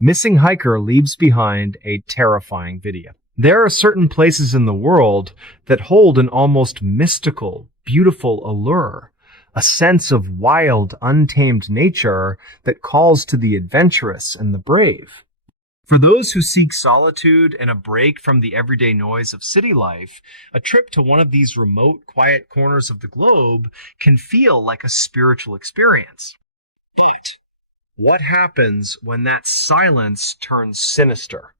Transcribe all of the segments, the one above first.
Missing hiker leaves behind a terrifying video. There are certain places in the world that hold an almost mystical, beautiful allure, a sense of wild, untamed nature that calls to the adventurous and the brave. For those who seek solitude and a break from the everyday noise of city life, a trip to one of these remote, quiet corners of the globe can feel like a spiritual experience. But what happens when that silence turns sinister?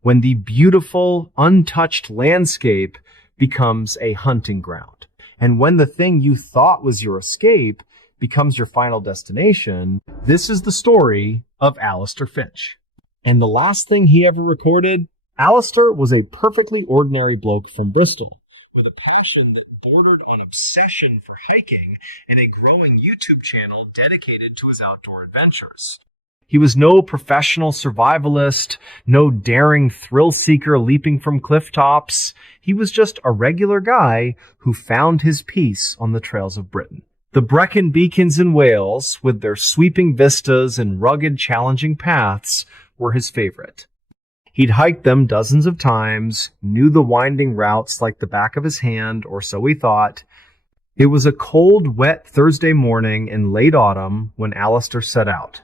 When the beautiful, untouched landscape becomes a hunting ground? And when the thing you thought was your escape becomes your final destination? This is the story of Alistair Finch. And the last thing he ever recorded, Alistair was a perfectly ordinary bloke from Bristol, with a passion that bordered on obsession for hiking and a growing YouTube channel dedicated to his outdoor adventures. He was no professional survivalist, no daring thrill seeker leaping from cliff tops. He was just a regular guy who found his peace on the trails of Britain. The Brecon Beacons in Wales, with their sweeping vistas and rugged, challenging paths, were his favorite. He'd hiked them dozens of times, knew the winding routes like the back of his hand, or so he thought. It was a cold, wet Thursday morning in late autumn when Alistair set out.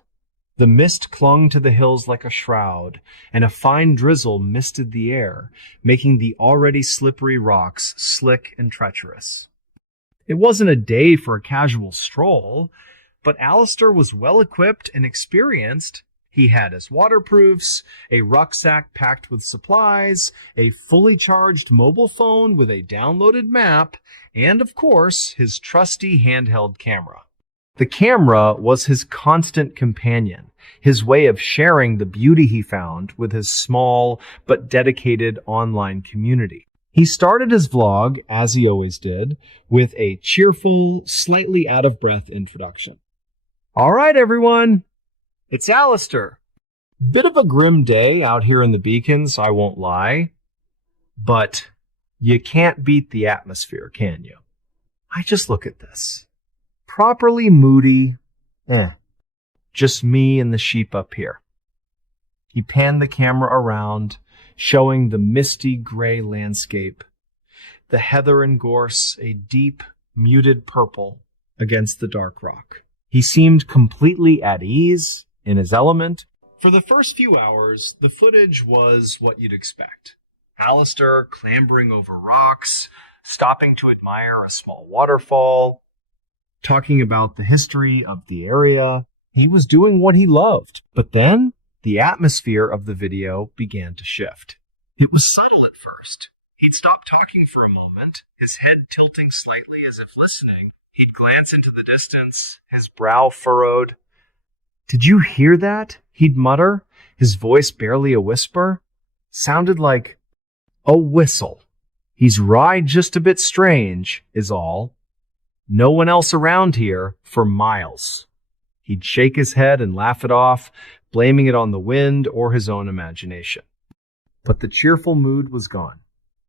The mist clung to the hills like a shroud, and a fine drizzle misted the air, making the already slippery rocks slick and treacherous. It wasn't a day for a casual stroll, but Alistair was well-equipped and experienced. He had his waterproofs, a rucksack packed with supplies, a fully charged mobile phone with a downloaded map, and, of course, his trusty handheld camera. The camera was his constant companion, his way of sharing the beauty he found with his small but dedicated online community. He started his vlog, as he always did, with a cheerful, slightly out-of-breath introduction. All right, everyone. It's Alistair. Bit of a grim day out here in the Beacons, I won't lie. But you can't beat the atmosphere, can you? I just look at this. Properly moody, just me and the sheep up here. He panned the camera around, showing the misty gray landscape, the heather and gorse a deep, muted purple against the dark rock. He seemed completely at ease, in his element. For the first few hours, the footage was what you'd expect. Alistair clambering over rocks, stopping to admire a small waterfall, talking about the history of the area. He was doing what he loved. But then, the atmosphere of the video began to shift. It was subtle at first. He'd stop talking for a moment, his head tilting slightly as if listening. He'd glance into the distance, his brow furrowed. "Did you hear that?" he'd mutter, his voice barely a whisper. Sounded like a whistle. He's right just a bit strange, is all. No one else around here for miles. He'd shake his head and laugh it off, blaming it on the wind or his own imagination. But the cheerful mood was gone,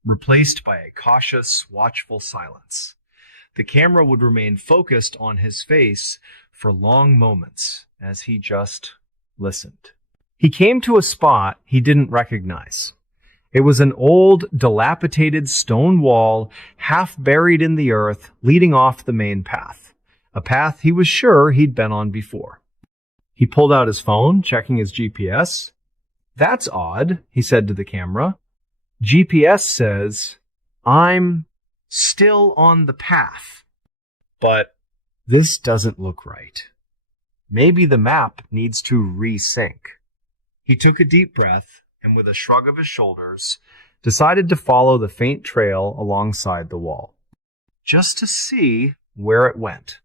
replaced by a cautious, watchful silence. The camera would remain focused on his face for long moments as he just listened. He came to a spot he didn't recognize. It was an old, dilapidated stone wall, half buried in the earth, leading off the main path, a path he was sure he'd been on before. He pulled out his phone, checking his GPS. "That's odd," he said to the camera. "GPS says, I'm still on the path. But this doesn't look right. Maybe the map needs to resync." He took a deep breath and, with a shrug of his shoulders, decided to follow the faint trail alongside the wall, just to see where it went.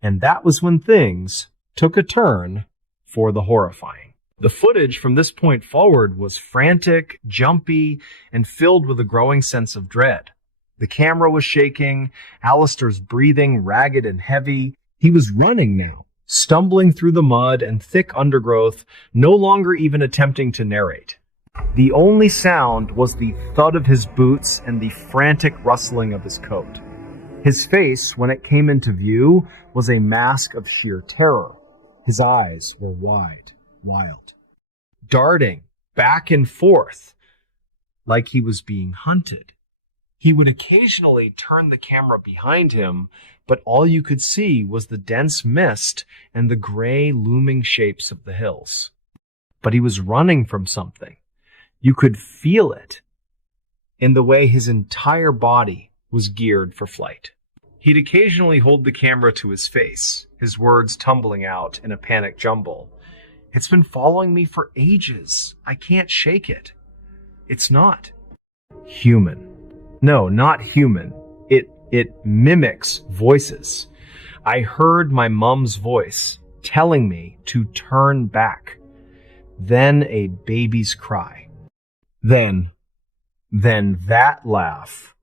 And that was when things took a turn for the horrifying. The footage from this point forward was frantic, jumpy, and filled with a growing sense of dread. The camera was shaking, Alistair's breathing ragged and heavy. He was running now, stumbling through the mud and thick undergrowth, no longer even attempting to narrate. The only sound was the thud of his boots and the frantic rustling of his coat. His face, when it came into view, was a mask of sheer terror. His eyes were wide, wild. darting back and forth like he was being hunted. He would occasionally turn the camera behind him, but all you could see was the dense mist and the gray looming shapes of the hills. But he was running from something. You could feel it in the way his entire body was geared for flight. He'd occasionally hold the camera to his face, his words tumbling out in a panic jumble. "It's been following me for ages. I can't shake it. It's not human. No, not human. It mimics voices. I heard my mom's voice telling me to turn back. Then a baby's cry. Then that laugh.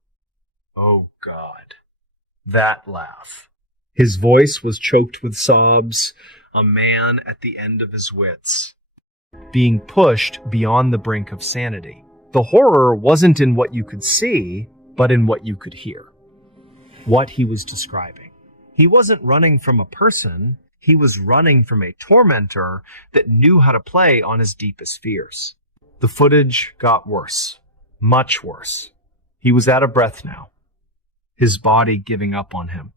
Oh God, that laugh." His voice was choked with sobs, a man at the end of his wits, being pushed beyond the brink of sanity. The horror wasn't in what you could see, but in what you could hear. What he was describing. He wasn't running from a person. He was running from a tormentor that knew how to play on his deepest fears. The footage got worse. Much worse. He was out of breath now, his body giving up on him.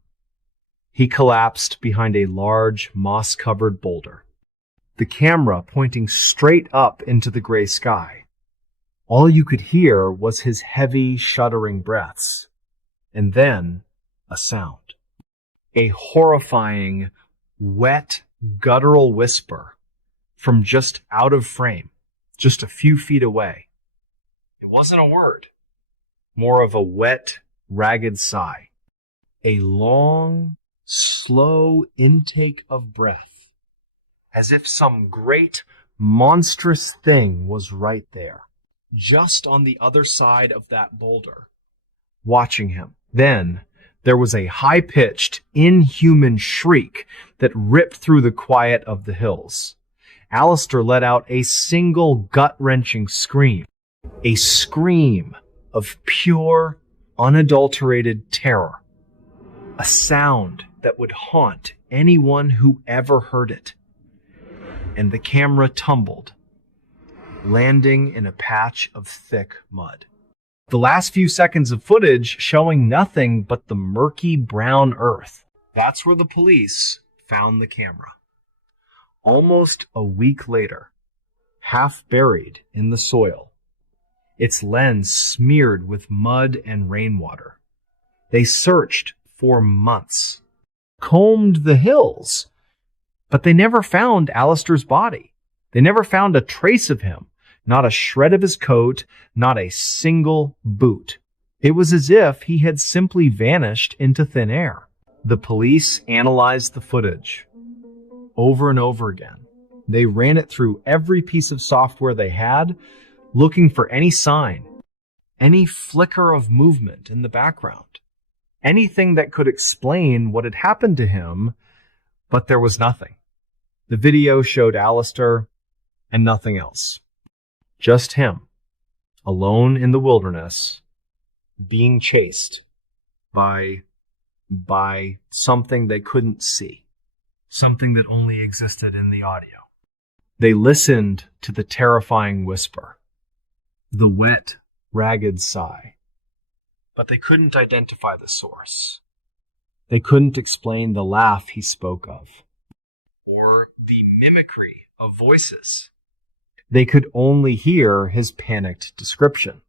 He collapsed behind a large, moss-covered boulder, the camera pointing straight up into the gray sky. All you could hear was his heavy, shuddering breaths, and then a sound. A horrifying, wet, guttural whisper from just out of frame, just a few feet away. It wasn't a word, more of a wet, ragged sigh. A long, slow intake of breath, as if some great, monstrous thing was right there, just on the other side of that boulder, watching him. Then there was a high-pitched, inhuman shriek that ripped through the quiet of the hills. Alistair let out a single gut-wrenching scream, a scream of pure, unadulterated terror, a sound that would haunt anyone who ever heard it. And the camera tumbled, landing in a patch of thick mud. The last few seconds of footage showing nothing but the murky brown earth. That's where the police found the camera. Almost a week later, half buried in the soil, its lens smeared with mud and rainwater. They searched for months, combed the hills, but they never found Alistair's body. They never found a trace of him. Not a shred of his coat, not a single boot. It was as if he had simply vanished into thin air. The police analyzed the footage over and over again. They ran it through every piece of software they had, looking for any sign, any flicker of movement in the background, anything that could explain what had happened to him, but there was nothing. The video showed Alistair and nothing else. Just him, alone in the wilderness, being chased by something they couldn't see, something that only existed in the audio. They listened to the terrifying whisper, the wet, ragged sigh, but they couldn't identify the source. They couldn't explain the laugh he spoke of, or the mimicry of voices. They could only hear his panicked description.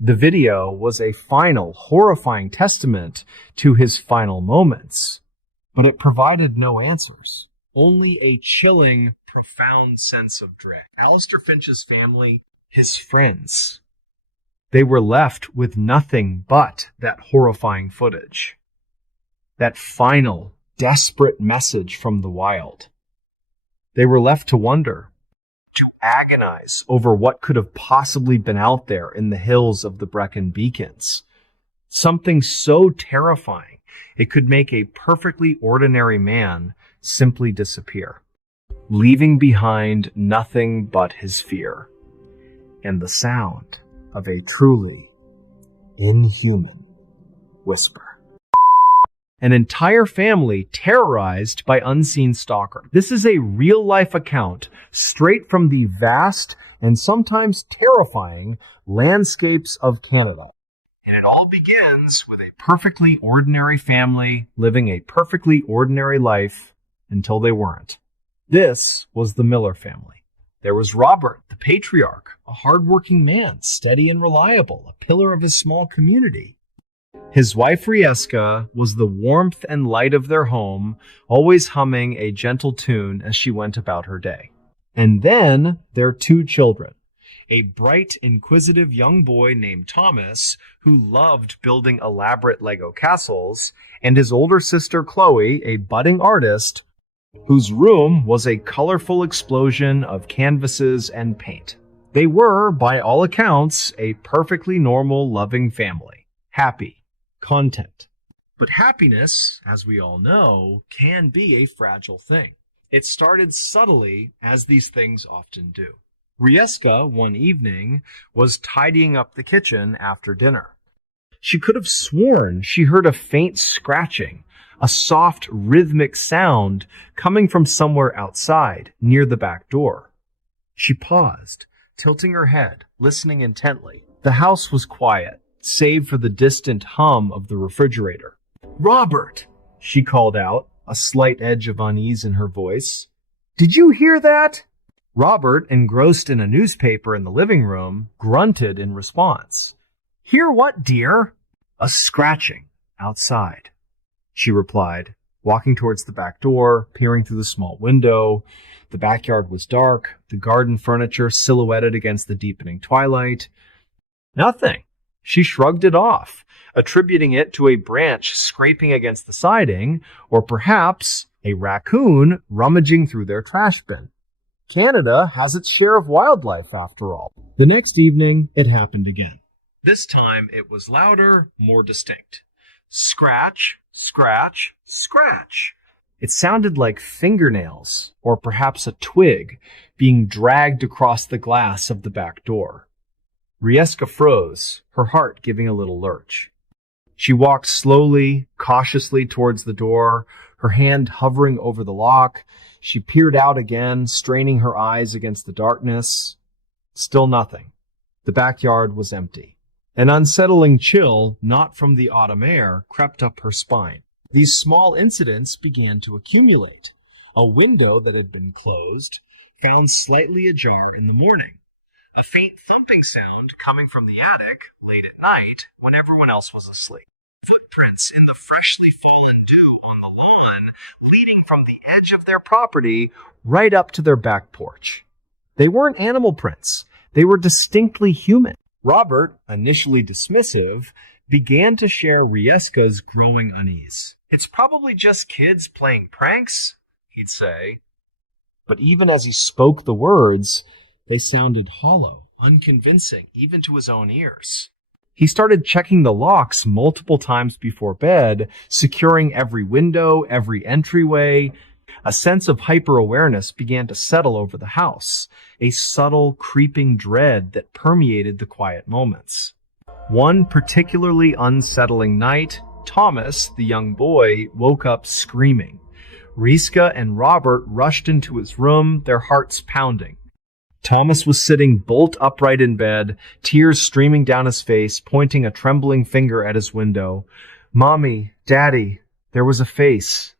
The video was a final, horrifying testament to his final moments, but it provided no answers, only a chilling, profound sense of dread. Alistair Finch's family, his friends, they were left with nothing but that horrifying footage, that final, desperate message from the wild. They were left to wonder, to agonize over what could have possibly been out there in the hills of the Brecon Beacons. Something so terrifying it could make a perfectly ordinary man simply disappear, leaving behind nothing but his fear and the sound of a truly inhuman whisper. An entire family terrorized by unseen stalker. This is a real-life account straight from the vast and sometimes terrifying landscapes of Canada. And it all begins with a perfectly ordinary family living a perfectly ordinary life until they weren't. This was the Miller family. There was Robert, the patriarch, a hardworking man, steady and reliable, a pillar of his small community. His wife Rieska was the warmth and light of their home, always humming a gentle tune as she went about her day. And then their two children, a bright, inquisitive young boy named Thomas, who loved building elaborate Lego castles, and his older sister Chloe, a budding artist, whose room was a colorful explosion of canvases and paint. They were, by all accounts, a perfectly normal, loving family. Happy. Content. But happiness, as we all know, can be a fragile thing. It started subtly, as these things often do. Rieska, one evening, was tidying up the kitchen after dinner. She could have sworn she heard a faint scratching, a soft, rhythmic sound coming from somewhere outside, near the back door. She paused, tilting her head, listening intently. The house was quiet, save for the distant hum of the refrigerator. "Robert!" she called out, a slight edge of unease in her voice. "Did you hear that?" Robert, engrossed in a newspaper in the living room, grunted in response. "Hear what, dear?" "A scratching outside," she replied, walking towards the back door, peering through the small window. The backyard was dark, the garden furniture silhouetted against the deepening twilight. "Nothing." She shrugged it off, attributing it to a branch scraping against the siding, or perhaps a raccoon rummaging through their trash bin. Canada has its share of wildlife, after all. The next evening, it happened again. This time, it was louder, more distinct. Scratch, scratch, scratch. It sounded like fingernails, or perhaps a twig, being dragged across the glass of the back door. Rieska froze, her heart giving a little lurch. She walked slowly, cautiously towards the door, her hand hovering over the lock. She peered out again, straining her eyes against the darkness. Still nothing. The backyard was empty. An unsettling chill, not from the autumn air, crept up her spine. These small incidents began to accumulate. A window that had been closed, found slightly ajar in the morning. A faint thumping sound coming from the attic late at night when everyone else was asleep. Footprints in the freshly fallen dew on the lawn, leading from the edge of their property right up to their back porch. They weren't animal prints. They were distinctly human. Robert, initially dismissive, began to share Rieska's growing unease. "It's probably just kids playing pranks," he'd say. But even as he spoke the words, they sounded hollow, unconvincing, even to his own ears. He started checking the locks multiple times before bed, securing every window, every entryway. A sense of hyper-awareness began to settle over the house, a subtle, creeping dread that permeated the quiet moments. One particularly unsettling night, Thomas, the young boy, woke up screaming. Rieska and Robert rushed into his room, their hearts pounding. Thomas was sitting bolt upright in bed, tears streaming down his face, pointing a trembling finger at his window. "Mommy, Daddy, there was a face,"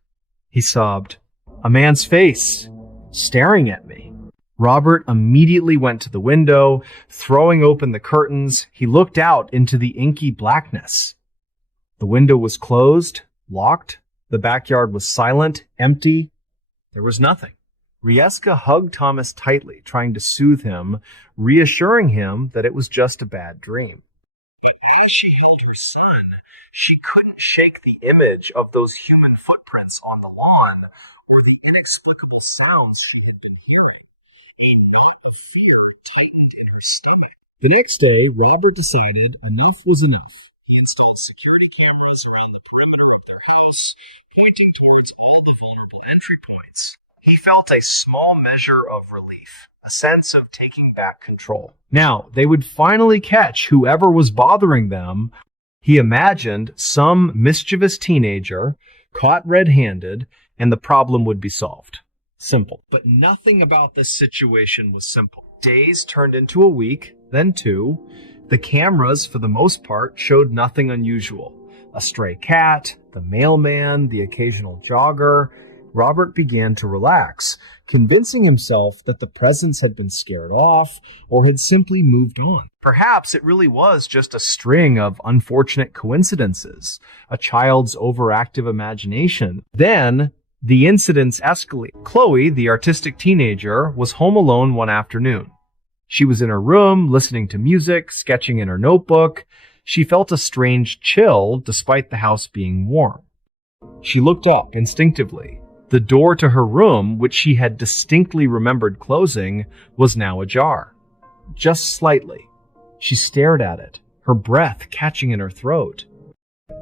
he sobbed. "A man's face, staring at me." Robert immediately went to the window. Throwing open the curtains, he looked out into the inky blackness. The window was closed, locked. The backyard was silent, empty. There was nothing. Rieska hugged Thomas tightly, trying to soothe him, reassuring him that it was just a bad dream. She held her son. She couldn't shake the image of those human footprints on the lawn, or the inexplicable sounds she had been hearing. A fear tightened in her stomach. The next day, Robert decided enough was enough. He installed security cameras around the perimeter of their house, pointing towards all the vulnerable entry points. He felt a small measure of relief, a sense of taking back control. Now, they would finally catch whoever was bothering them. He imagined some mischievous teenager, caught red-handed, and the problem would be solved. simple. But nothing about this situation was simple. Days turned into a week, then two. The cameras, for the most part, showed nothing unusual. A stray cat, the mailman, the occasional jogger. Robert began to relax, convincing himself that the presence had been scared off or had simply moved on. Perhaps it really was just a string of unfortunate coincidences, a child's overactive imagination. Then, the incidents escalated. Chloe, the artistic teenager, was home alone one afternoon. She was in her room, listening to music, sketching in her notebook. She felt a strange chill, despite the house being warm. She looked up instinctively. The door to her room, which she had distinctly remembered closing, was now ajar. Just slightly. She stared at it, her breath catching in her throat.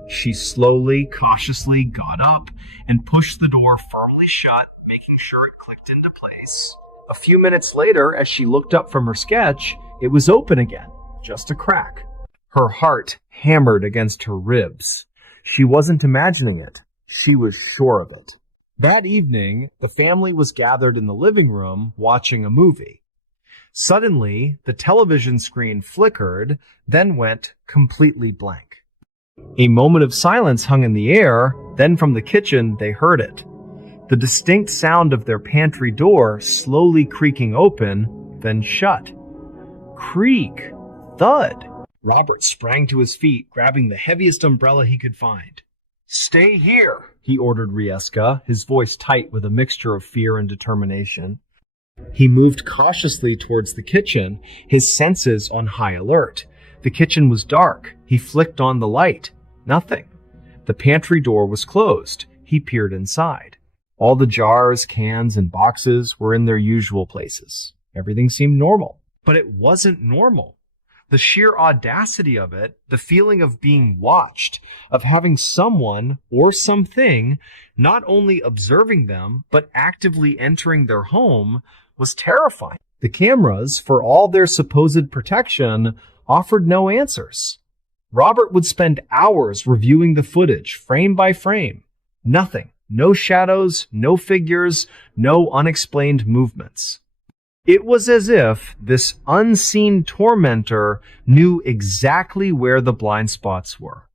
She slowly, cautiously got up and pushed the door firmly shut, making sure it clicked into place. A few minutes later, as she looked up from her sketch, it was open again, just a crack. Her heart hammered against her ribs. She wasn't imagining it. She was sure of it. That evening, the family was gathered in the living room watching a movie. Suddenly, the television screen flickered, then went completely blank. A moment of silence hung in the air, then from the kitchen they heard it. The distinct sound of their pantry door slowly creaking open, then shut. Creak! Thud! Robert sprang to his feet, grabbing the heaviest umbrella he could find. "Stay here," he ordered Rieska, his voice tight with a mixture of fear and determination. He moved cautiously towards the kitchen, his senses on high alert. The kitchen was dark. He flicked on the light. Nothing. The pantry door was closed. He peered inside. All the jars, cans, and boxes were in their usual places. Everything seemed normal. But it wasn't normal. The sheer audacity of it, the feeling of being watched, of having someone or something not only observing them, but actively entering their home, was terrifying. The cameras, for all their supposed protection, offered no answers. Robert would spend hours reviewing the footage, frame by frame. Nothing. No shadows, no figures, no unexplained movements. It was as if this unseen tormentor knew exactly where the blind spots were,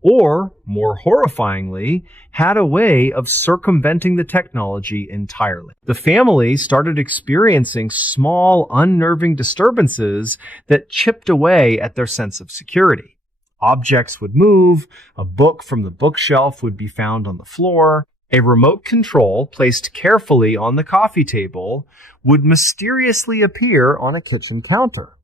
or, more horrifyingly, had a way of circumventing the technology entirely. The family started experiencing small, unnerving disturbances that chipped away at their sense of security. Objects would move, a book from the bookshelf would be found on the floor, a remote control placed carefully on the coffee table would mysteriously appear on a kitchen counter.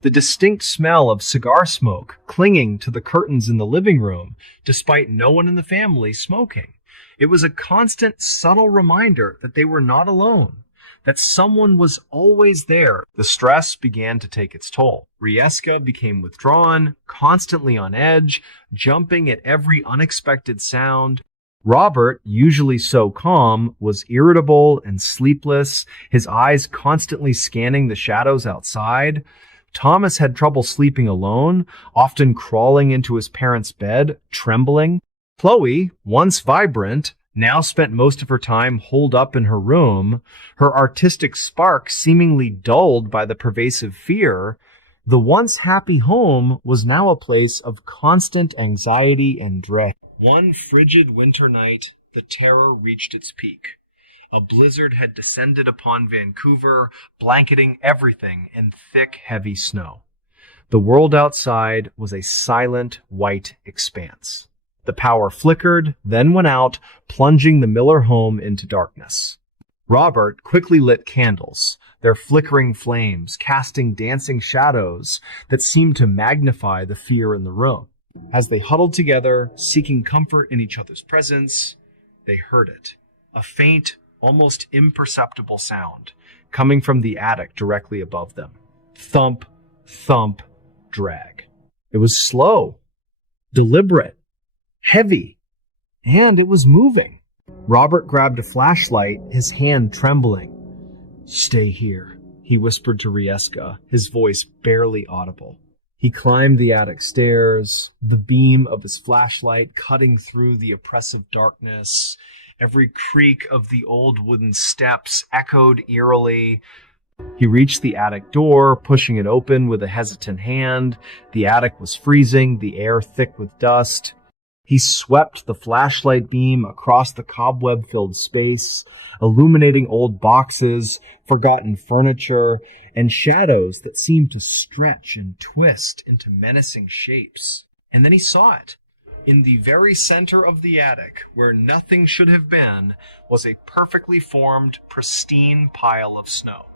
The distinct smell of cigar smoke clinging to the curtains in the living room, despite no one in the family smoking. It was a constant, subtle reminder that they were not alone, that someone was always there. The stress began to take its toll. Rieska became withdrawn, constantly on edge, jumping at every unexpected sound. Robert, usually so calm, was irritable and sleepless, his eyes constantly scanning the shadows outside. Thomas had trouble sleeping alone, often crawling into his parents' bed, trembling. Chloe, once vibrant, now spent most of her time holed up in her room, her artistic spark seemingly dulled by the pervasive fear. The once happy home was now a place of constant anxiety and dread. One frigid winter night, the terror reached its peak. A blizzard had descended upon Vancouver, blanketing everything in thick, heavy snow. The world outside was a silent, white expanse. The power flickered, then went out, plunging the Miller home into darkness. Robert quickly lit candles, their flickering flames casting dancing shadows that seemed to magnify the fear in the room. As they huddled together, seeking comfort in each other's presence, they heard it. A faint, almost imperceptible sound coming from the attic directly above them. Thump, thump, drag. It was slow, deliberate, heavy, and it was moving. Robert grabbed a flashlight, his hand trembling. "Stay here," he whispered to Rieska, his voice barely audible. He climbed the attic stairs, the beam of his flashlight cutting through the oppressive darkness, Every creak of the old wooden steps echoed eerily. He reached the attic door, pushing it open with a hesitant hand. The attic was freezing, the air thick with dust. He swept the flashlight beam across the cobweb-filled space, illuminating old boxes, forgotten furniture, and shadows that seemed to stretch and twist into menacing shapes. And then he saw it. In the very center of the attic, where nothing should have been, was a perfectly formed, pristine pile of snow.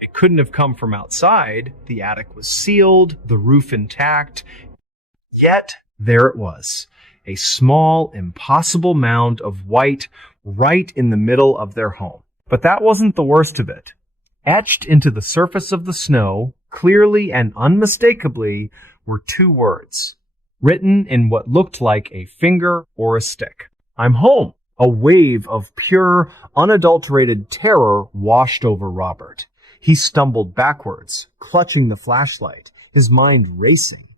It couldn't have come from outside. The attic was sealed, the roof intact. Yet, there it was, a small, impossible mound of white right in the middle of their home. But that wasn't the worst of it. Etched into the surface of the snow, clearly and unmistakably, were two words, written in what looked like a finger or a stick. "I'm home." A wave of pure, unadulterated terror washed over Robert. He stumbled backwards, clutching the flashlight, his mind racing.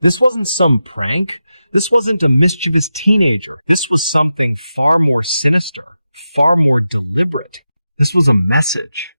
This wasn't some prank. This wasn't a mischievous teenager. This was something far more sinister, far more deliberate. This was a message,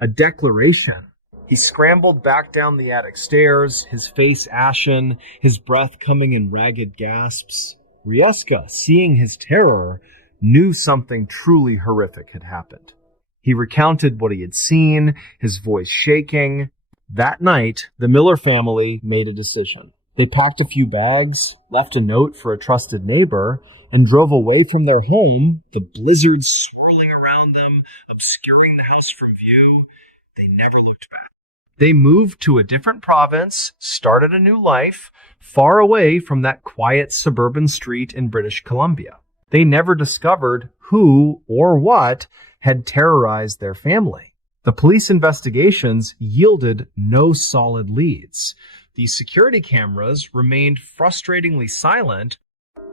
a declaration. He scrambled back down the attic stairs, his face ashen, his breath coming in ragged gasps. Rieska, seeing his terror, knew something truly horrific had happened. He recounted what he had seen, his voice shaking. That night, the Miller family made a decision. They packed a few bags, left a note for a trusted neighbor, and drove away from their home, the blizzard swirling around them, obscuring the house from view. They never looked back. They moved to a different province, started a new life, far away from that quiet suburban street in British Columbia. They never discovered who or what had terrorized their family. The police investigations yielded no solid leads. The security cameras remained frustratingly silent.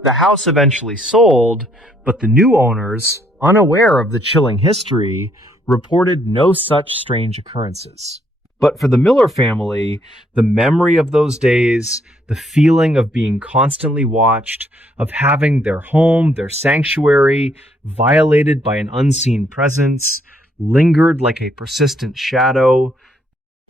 The house eventually sold, but the new owners, unaware of the chilling history, reported no such strange occurrences. But for the Miller family, the memory of those days, the feeling of being constantly watched, of having their home, their sanctuary, violated by an unseen presence, lingered like a persistent shadow.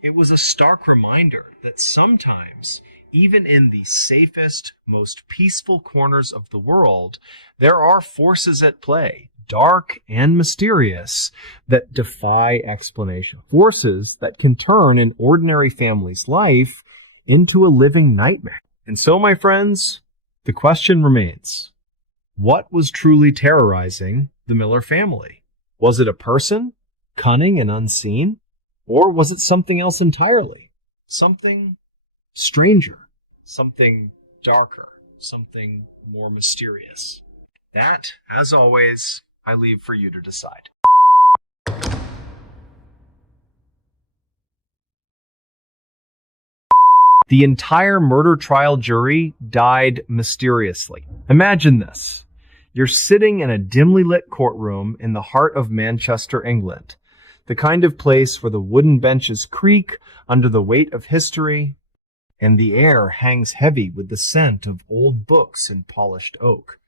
It was a stark reminder that sometimes, even in the safest, most peaceful corners of the world, there are forces at play, dark and mysterious, that defy explanation. Forces that can turn an ordinary family's life into a living nightmare. And so, my friends, the question remains, what was truly terrorizing the Miller family? Was it a person, cunning and unseen? Or was it something else entirely? Something stranger, something darker, something more mysterious. That, as always, I leave for you to decide. The entire murder trial jury died mysteriously. Imagine this. You're sitting in a dimly lit courtroom in the heart of Manchester, England. The kind of place where the wooden benches creak under the weight of history, and the air hangs heavy with the scent of old books and polished oak.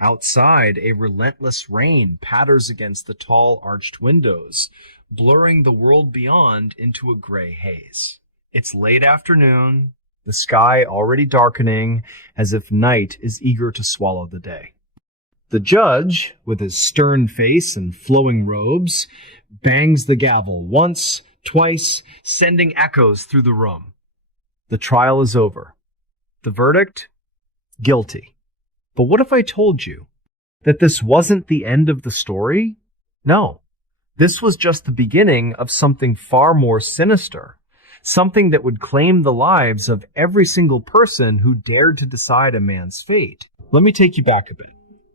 Outside, a relentless rain patters against the tall arched windows, blurring the world beyond into a gray haze. It's late afternoon, the sky already darkening, as if night is eager to swallow the day. The judge, with his stern face and flowing robes, bangs the gavel once, twice, sending echoes through the room. The trial is over. The verdict? Guilty. But what if I told you that this wasn't the end of the story? No. This was just the beginning of something far more sinister. Something that would claim the lives of every single person who dared to decide a man's fate. Let me take you back a bit.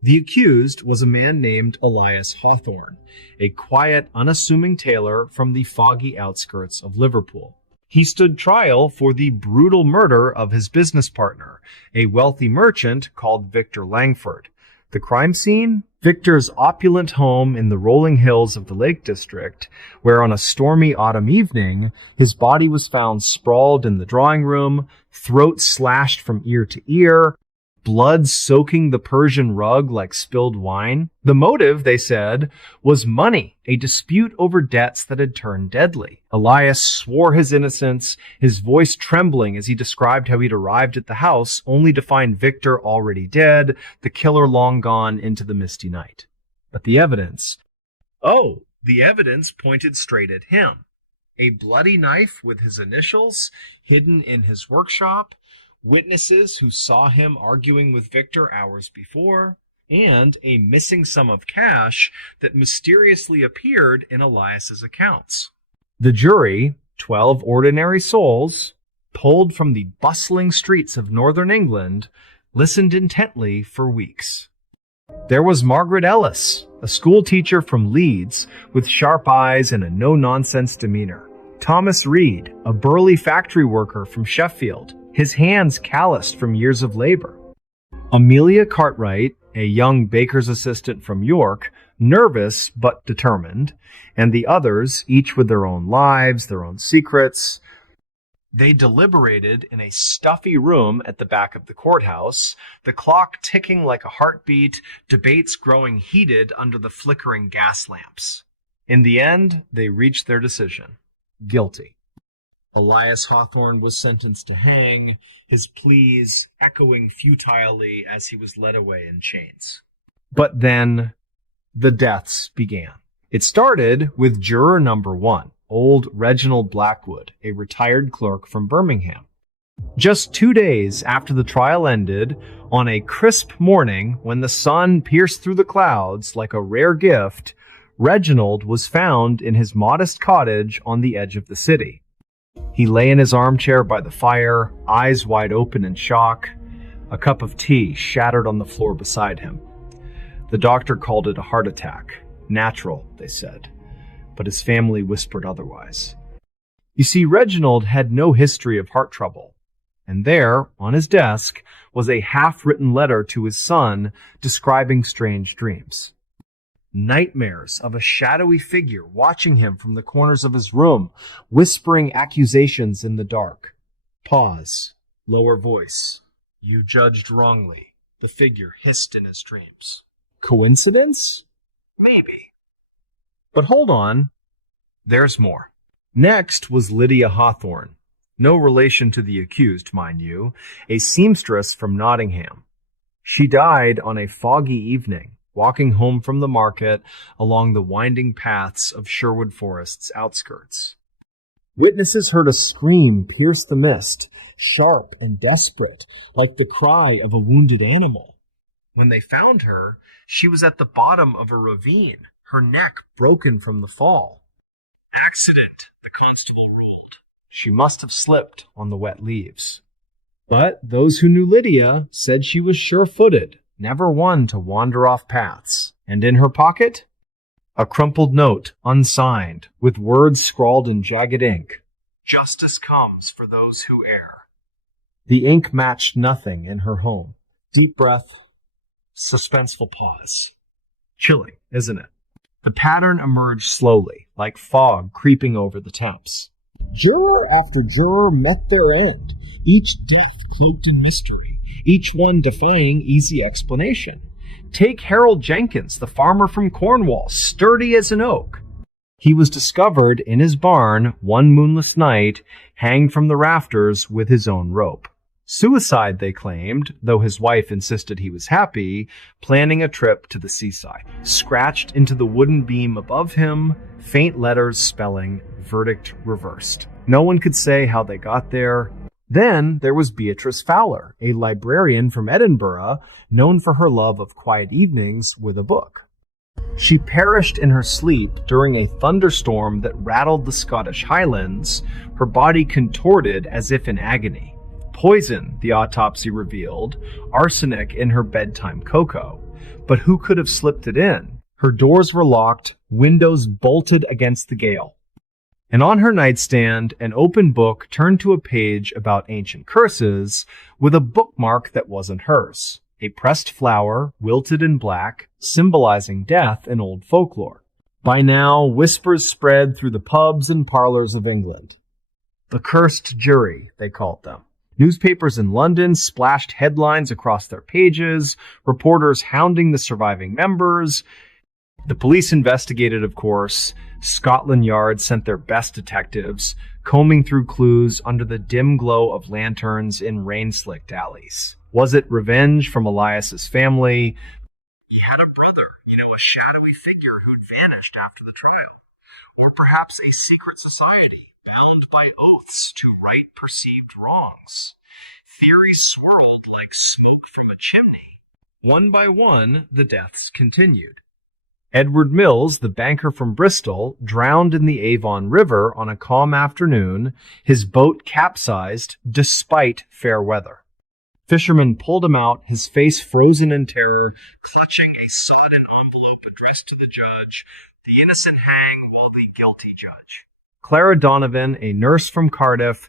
The accused was a man named Elias Hawthorne, a quiet, unassuming tailor from the foggy outskirts of Liverpool. He stood trial for the brutal murder of his business partner, a wealthy merchant called Victor Langford. The crime scene? Victor's opulent home in the rolling hills of the Lake District, where on a stormy autumn evening, his body was found sprawled in the drawing room, throat slashed from ear to ear, blood soaking the Persian rug like spilled wine. The motive, they said, was money, a dispute over debts that had turned deadly. Elias swore his innocence, his voice trembling as he described how he'd arrived at the house only to find Victor already dead, the killer long gone into the misty night. But the evidence... Oh, the evidence pointed straight at him. A bloody knife with his initials hidden in his workshop, witnesses who saw him arguing with Victor hours before, and a missing sum of cash that mysteriously appeared in Elias's accounts. The jury, 12 ordinary souls, pulled from the bustling streets of northern England, listened intently for weeks. There was Margaret Ellis, a school teacher from Leeds with sharp eyes and a no-nonsense demeanor. Thomas Reed, a burly factory worker from Sheffield, his hands calloused from years of labor. Amelia Cartwright, a young baker's assistant from York, nervous but determined, and the others, each with their own lives, their own secrets. They deliberated in a stuffy room at the back of the courthouse, the clock ticking like a heartbeat, debates growing heated under the flickering gas lamps. In the end, they reached their decision. Guilty. Elias Hawthorne was sentenced to hang, his pleas echoing futilely as he was led away in chains. But then the deaths began. It started with juror number 1, old Reginald Blackwood, a retired clerk from Birmingham. Just 2 days after the trial ended, on a crisp morning when the sun pierced through the clouds like a rare gift, Reginald was found in his modest cottage on the edge of the city. He lay in his armchair by the fire, eyes wide open in shock. A cup of tea shattered on the floor beside him. The doctor called it a heart attack. Natural, they said, but his family whispered otherwise. You see, Reginald had no history of heart trouble, and there, on his desk, was a half-written letter to his son describing strange dreams. Nightmares of a shadowy figure watching him from the corners of his room, whispering accusations in the dark. Pause. Lower voice. You judged wrongly, the figure hissed in his dreams. Coincidence? Maybe. But hold on. There's more. Next was Lydia Hawthorne. No relation to the accused, mind you, a seamstress from Nottingham. She died on a foggy evening, walking home from the market along the winding paths of Sherwood Forest's outskirts. Witnesses heard a scream pierce the mist, sharp and desperate, like the cry of a wounded animal. When they found her, she was at the bottom of a ravine, her neck broken from the fall. Accident, the constable ruled. She must have slipped on the wet leaves. But those who knew Lydia said she was sure-footed, never one to wander off paths. And in her pocket? A crumpled note, unsigned, with words scrawled in jagged ink. Justice comes for those who err. The ink matched nothing in her home. Deep breath, suspenseful pause. Chilling, isn't it? The pattern emerged slowly, like fog creeping over the temps. Juror after juror met their end, each death cloaked in mystery, each one defying easy explanation. Take Harold Jenkins, the farmer from Cornwall, sturdy as an oak. He was discovered in his barn one moonless night, hanged from the rafters with his own rope. Suicide, they claimed, though his wife insisted he was happy, planning a trip to the seaside. Scratched into the wooden beam above him, faint letters spelling verdict reversed. No one could say how they got there. Then there was Beatrice Fowler, a librarian from Edinburgh, known for her love of quiet evenings with a book. She perished in her sleep during a thunderstorm that rattled the Scottish Highlands, her body contorted as if in agony. Poison, the autopsy revealed, arsenic in her bedtime cocoa. But who could have slipped it in? Her doors were locked, windows bolted against the gale. And on her nightstand, an open book turned to a page about ancient curses with a bookmark that wasn't hers. A pressed flower, wilted in black, symbolizing death in old folklore. By now, whispers spread through the pubs and parlors of England. The cursed jury, they called them. Newspapers in London splashed headlines across their pages, reporters hounding the surviving members. The police investigated, of course. Scotland Yard sent their best detectives, combing through clues under the dim glow of lanterns in rain-slicked alleys. Was it revenge from Elias's family? He had a brother, a shadowy figure who'd vanished after the trial. Or perhaps a secret society, bound by oaths to right perceived wrongs. Theories swirled like smoke from a chimney. One by one, the deaths continued. Edward Mills, the banker from Bristol, drowned in the Avon River on a calm afternoon, his boat capsized despite fair weather. Fishermen pulled him out, his face frozen in terror, clutching a sodden envelope addressed to the judge. The innocent hang while the guilty judge. Clara Donovan, a nurse from Cardiff,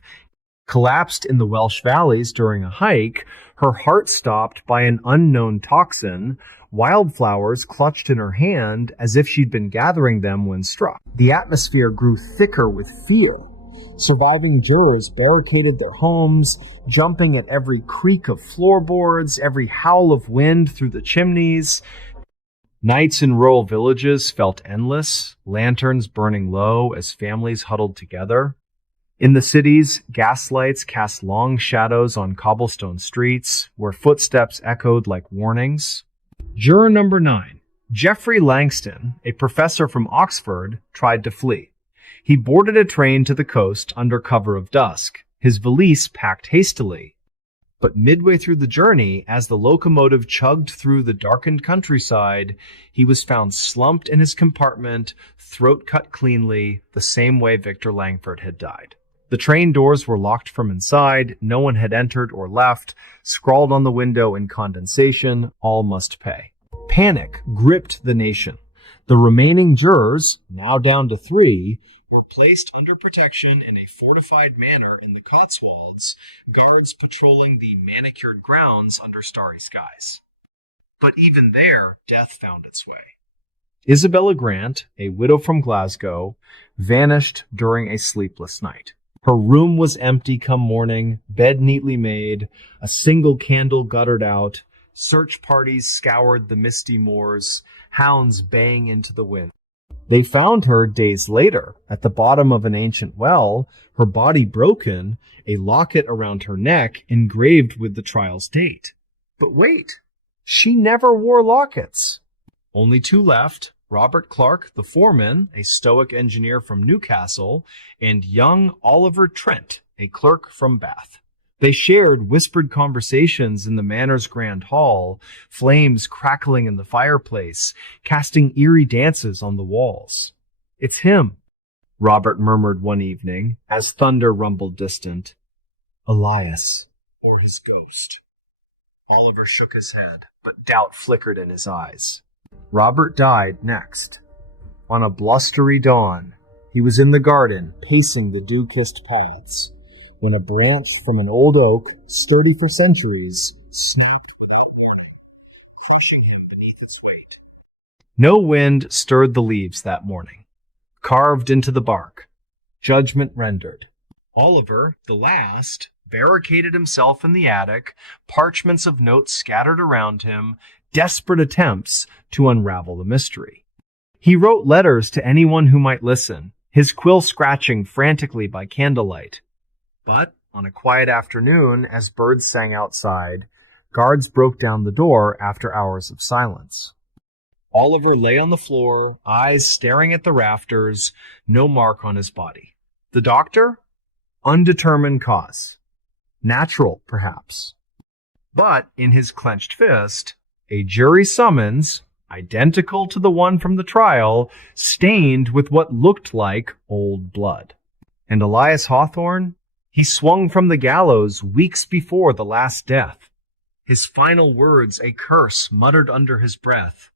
collapsed in the Welsh Valleys during a hike, her heart stopped by an unknown toxin. Wildflowers clutched in her hand as if she'd been gathering them when struck. The atmosphere grew thicker with fear. Surviving jurors barricaded their homes, jumping at every creak of floorboards, every howl of wind through the chimneys. Nights in rural villages felt endless, lanterns burning low as families huddled together. In the cities, gaslights cast long shadows on cobblestone streets, where footsteps echoed like warnings. Juror number 9, Geoffrey Langston, a professor from Oxford, tried to flee. He boarded a train to the coast under cover of dusk, his valise packed hastily. But midway through the journey, as the locomotive chugged through the darkened countryside, he was found slumped in his compartment, throat cut cleanly, the same way Victor Langford had died. The train doors were locked from inside, no one had entered or left, scrawled on the window in condensation, all must pay. Panic gripped the nation. The remaining jurors, now down to 3, were placed under protection in a fortified manor in the Cotswolds, guards patrolling the manicured grounds under starry skies. But even there, death found its way. Isabella Grant, a widow from Glasgow, vanished during a sleepless night. Her room was empty come morning, bed neatly made, a single candle guttered out. Search parties scoured the misty moors, hounds baying into the wind. They found her days later at the bottom of an ancient well, her body broken, a locket around her neck engraved with the trial's date. But wait, she never wore lockets. Only 2 left. Robert Clark, the foreman, a stoic engineer from Newcastle, and young Oliver Trent, a clerk from Bath. They shared whispered conversations in the manor's grand hall, flames crackling in the fireplace, casting eerie dances on the walls. "It's him," Robert murmured one evening, as thunder rumbled distant. "Elias, or his ghost." Oliver shook his head, but doubt flickered in his eyes. Robert died next. On a blustery dawn, he was in the garden, pacing the dew-kissed paths, when a branch from an old oak, sturdy for centuries, snapped without warning, crushing him beneath its weight. No wind stirred the leaves that morning. Carved into the bark, judgment rendered. Oliver, the last, barricaded himself in the attic, parchments of notes scattered around him, desperate attempts to unravel the mystery. He wrote letters to anyone who might listen, his quill scratching frantically by candlelight. But on a quiet afternoon, as birds sang outside, guards broke down the door after hours of silence. Oliver lay on the floor, eyes staring at the rafters, no mark on his body. The doctor? Undetermined cause. Natural, perhaps. But in his clenched fist, a jury summons, identical to the one from the trial, stained with what looked like old blood. And Elias Hawthorne? He swung from the gallows weeks before the last death. His final words a curse muttered under his breath.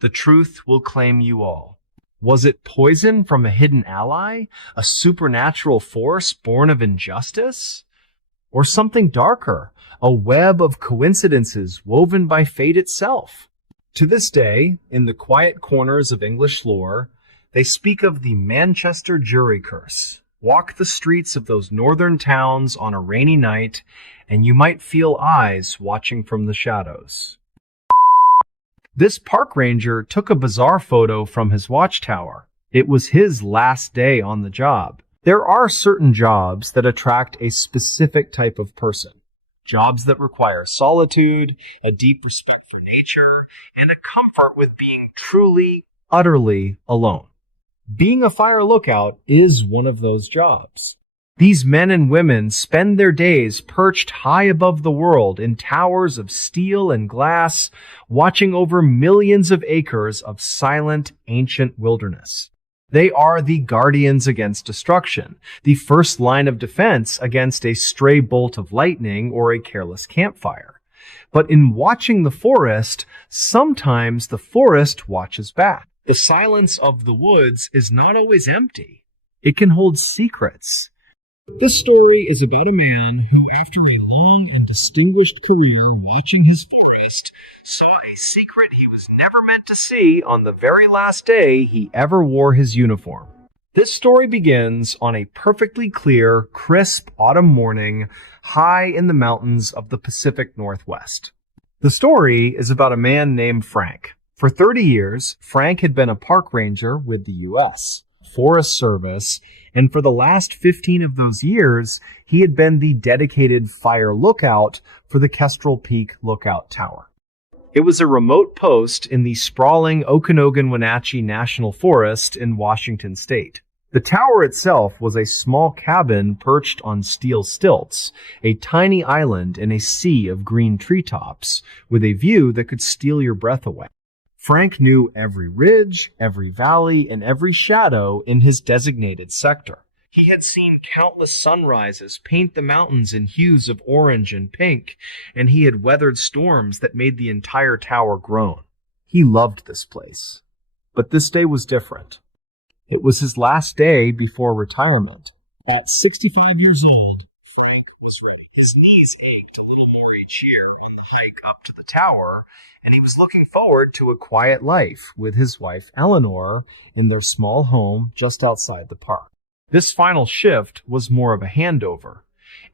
"The truth will claim you all." Was it poison from a hidden ally? A supernatural force born of injustice? Or something darker? A web of coincidences woven by fate itself. To this day, in the quiet corners of English lore, they speak of the Manchester jury curse, Walk the streets of those northern towns on a rainy night, and you might feel eyes watching from the shadows. This park ranger took a bizarre photo from his watchtower. It was his last day on the job. There are certain jobs that attract a specific type of person. Jobs that require solitude, a deep respect for nature, and a comfort with being truly, utterly alone. Being a fire lookout is one of those jobs. These men and women spend their days perched high above the world in towers of steel and glass, watching over millions of acres of silent, ancient wilderness. They are the guardians against destruction, the first line of defense against a stray bolt of lightning or a careless campfire. But in watching the forest, sometimes the forest watches back. The silence of the woods is not always empty. It can hold secrets. This story is about a man who, after a long and distinguished career watching his forest, saw a secret he was never meant to see on the very last day he ever wore his uniform. This story begins on a perfectly clear, crisp autumn morning high in the mountains of the Pacific Northwest. The story is about a man named Frank. For 30 years, Frank had been a park ranger with the U.S. Forest Service, and for the last 15 of those years, he had been the dedicated fire lookout for the Kestrel Peak Lookout Tower. It was a remote post in the sprawling Okanogan-Wenatchee National Forest in Washington state. The tower itself was a small cabin perched on steel stilts, a tiny island in a sea of green treetops, with a view that could steal your breath away. Frank knew every ridge, every valley, and every shadow in his designated sector. He had seen countless sunrises paint the mountains in hues of orange and pink, and he had weathered storms that made the entire tower groan. He loved this place. But this day was different. It was his last day before retirement. At 65 years old, Frank was ready. His knees ached a little more each year on the hike up to the tower, and he was looking forward to a quiet life with his wife Eleanor in their small home just outside the park. This final shift was more of a handover.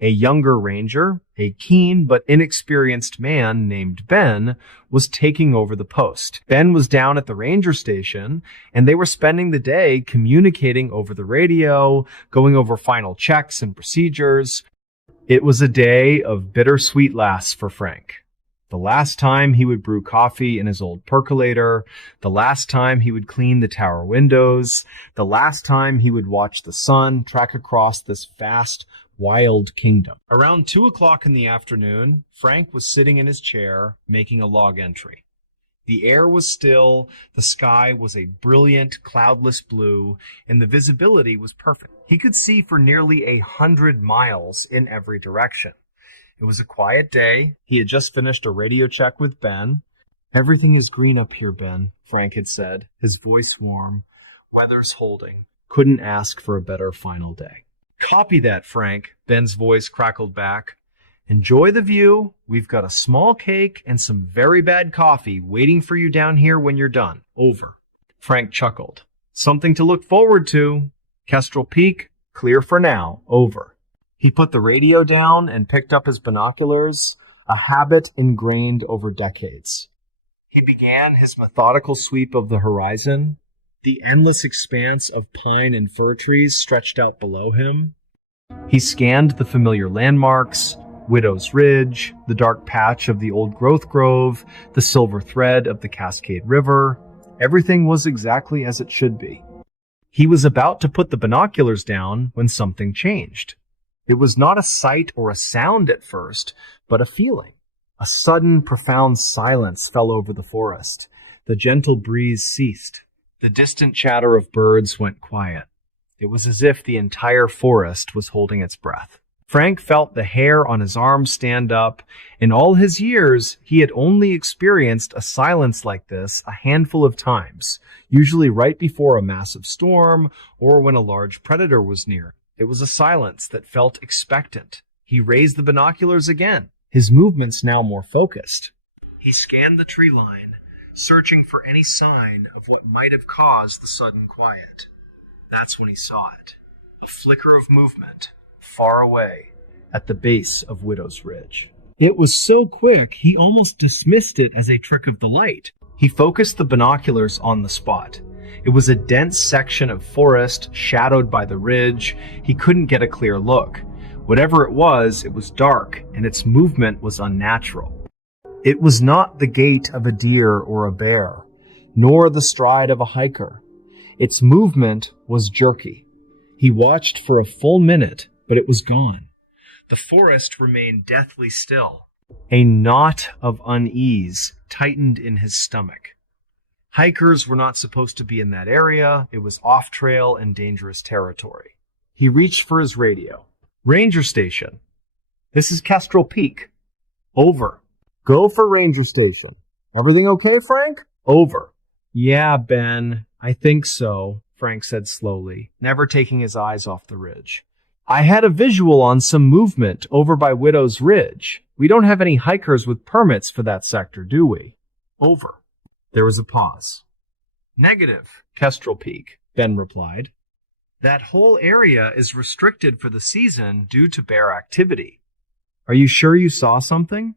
A younger ranger, a keen but inexperienced man named Ben, was taking over the post. Ben was down at the ranger station, and they were spending the day communicating over the radio, going over final checks and procedures. It was a day of bittersweet laughs for Frank. The last time he would brew coffee in his old percolator, the last time he would clean the tower windows, the last time he would watch the sun track across this vast, wild kingdom. Around 2 o'clock in the afternoon, Frank was sitting in his chair, making a log entry. The air was still, the sky was a brilliant, cloudless blue, and the visibility was perfect. He could see for nearly 100 miles in every direction. It was a quiet day. He had just finished a radio check with Ben. "Everything is green up here, Ben," Frank had said, his voice warm. "Weather's holding. Couldn't ask for a better final day." "Copy that, Frank," Ben's voice crackled back. "Enjoy the view. We've got a small cake and some very bad coffee waiting for you down here when you're done. Over." Frank chuckled. "Something to look forward to. Kestrel Peak, clear for now. Over." He put the radio down and picked up his binoculars, a habit ingrained over decades. He began his methodical sweep of the horizon. The endless expanse of pine and fir trees stretched out below him. He scanned the familiar landmarks, Widow's Ridge, the dark patch of the old growth grove, the silver thread of the Cascade River. Everything was exactly as it should be. He was about to put the binoculars down when something changed. It was not a sight or a sound at first, but a feeling. A sudden, profound silence fell over the forest. The gentle breeze ceased. The distant chatter of birds went quiet. It was as if the entire forest was holding its breath. Frank felt the hair on his arms stand up. In all his years, he had only experienced a silence like this a handful of times, usually right before a massive storm or when a large predator was near. It was a silence that felt expectant. He raised the binoculars again, his movements now more focused. He scanned the tree line, searching for any sign of what might have caused the sudden quiet. That's when he saw it. A flicker of movement, far away, at the base of Widow's Ridge. It was so quick, he almost dismissed it as a trick of the light. He focused the binoculars on the spot. It was a dense section of forest, shadowed by the ridge. He couldn't get a clear look. Whatever it was dark, and its movement was unnatural. It was not the gait of a deer or a bear, nor the stride of a hiker. Its movement was jerky. He watched for a full minute, but it was gone. The forest remained deathly still. A knot of unease tightened in his stomach. Hikers were not supposed to be in that area. It was off-trail and dangerous territory. He reached for his radio. Ranger station. This is Kestrel Peak. Over. Go for Ranger Station. Everything okay, Frank? Over. Yeah, Ben, I think so, Frank said slowly, never taking his eyes off the ridge. I had a visual on some movement over by Widow's Ridge. We don't have any hikers with permits for that sector, do we? Over. There was a pause. Negative, Kestrel Peak, Ben replied. That whole area is restricted for the season due to bear activity. Are you sure you saw something?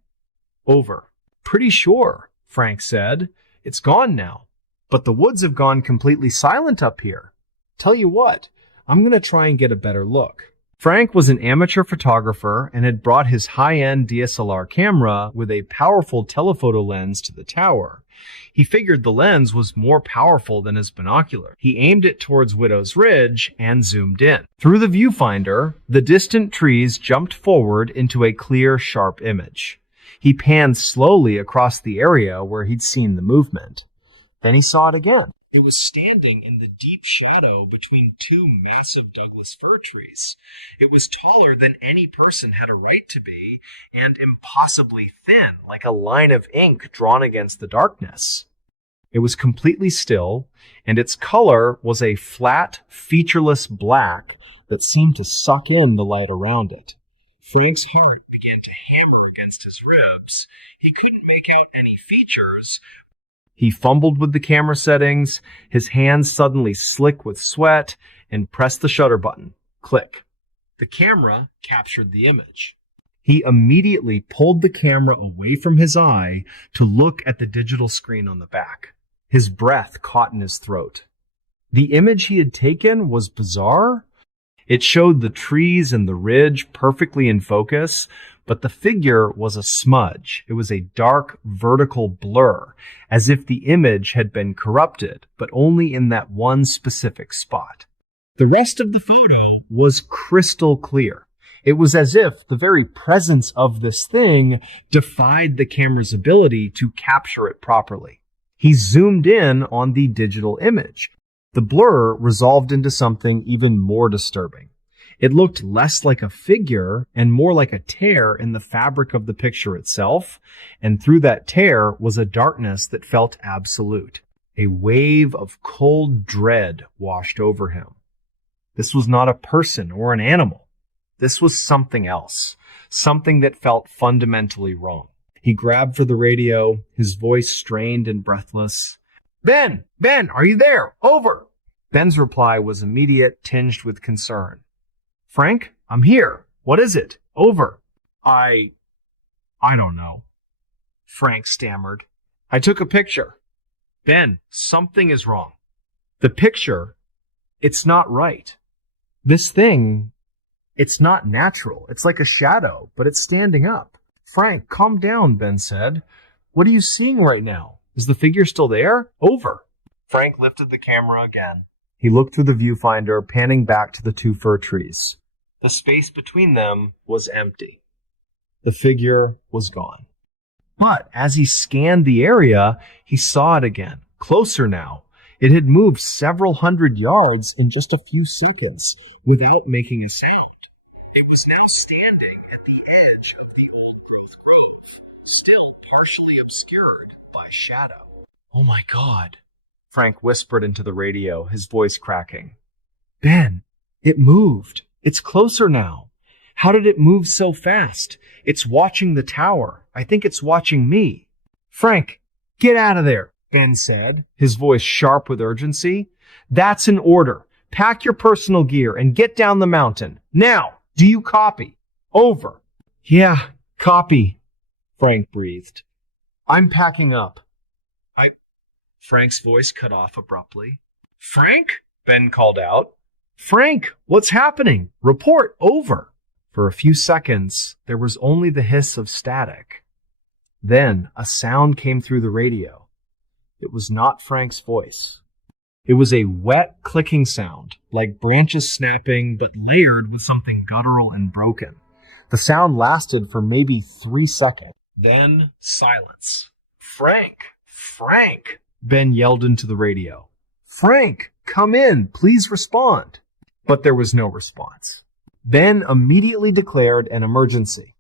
Over. Pretty sure, Frank said. It's gone now. But the woods have gone completely silent up here. Tell you what, I'm going to try and get a better look. Frank was an amateur photographer and had brought his high-end DSLR camera with a powerful telephoto lens to the tower. He figured the lens was more powerful than his binocular. He aimed it towards Widow's Ridge and zoomed in. Through the viewfinder, the distant trees jumped forward into a clear, sharp image. He panned slowly across the area where he'd seen the movement. Then he saw it again. It was standing in the deep shadow between two massive Douglas fir trees. It was taller than any person had a right to be, and impossibly thin, like a line of ink drawn against the darkness. It was completely still, and its color was a flat, featureless black that seemed to suck in the light around it. Frank's heart began to hammer against his ribs. He couldn't make out any features. He fumbled with the camera settings, his hands suddenly slick with sweat, and pressed the shutter button. Click. The camera captured the image. He immediately pulled the camera away from his eye to look at the digital screen on the back. His breath caught in his throat. The image he had taken was bizarre. It showed the trees and the ridge perfectly in focus, but the figure was a smudge. It was a dark, vertical blur, as if the image had been corrupted, but only in that one specific spot. The rest of the photo was crystal clear. It was as if the very presence of this thing defied the camera's ability to capture it properly. He zoomed in on the digital image. The blur resolved into something even more disturbing. It looked less like a figure and more like a tear in the fabric of the picture itself, and through that tear was a darkness that felt absolute. A wave of cold dread washed over him. This was not a person or an animal. This was something else, something that felt fundamentally wrong. He grabbed for the radio, his voice strained and breathless. Ben, are you there? Over. Ben's reply was immediate, tinged with concern. Frank, I'm here. What is it? Over. I don't know. Frank stammered. I took a picture. Ben, something is wrong. The picture, it's not right. This thing, it's not natural. It's like a shadow, but it's standing up. Frank, calm down, Ben said. What are you seeing right now? Is the figure still there? Over. Frank lifted the camera again. He looked through the viewfinder, panning back to the two fir trees. The space between them was empty. The figure was gone. But as he scanned the area, he saw it again, closer now. It had moved several hundred yards in just a few seconds without making a sound. It was now standing at the edge of the old-growth grove, still partially obscured by shadow. Oh my God, Frank whispered into the radio, his voice cracking. Ben, it moved. It's closer now. How did it move so fast? It's watching the tower. I think it's watching me. Frank, get out of there, Ben said, his voice sharp with urgency. That's an order. Pack your personal gear and get down the mountain. Now, do you copy? Over. Yeah, copy, Frank breathed. I'm packing up. Frank's voice cut off abruptly. Frank? Ben called out. Frank, what's happening? Report, over. For a few seconds, there was only the hiss of static. Then a sound came through the radio. It was not Frank's voice. It was a wet clicking sound, like branches snapping, but layered with something guttural and broken. The sound lasted for maybe 3 seconds. Then silence. Frank! Frank! Ben yelled into the radio. Frank, come in, please respond. But there was no response. Ben immediately declared an emergency.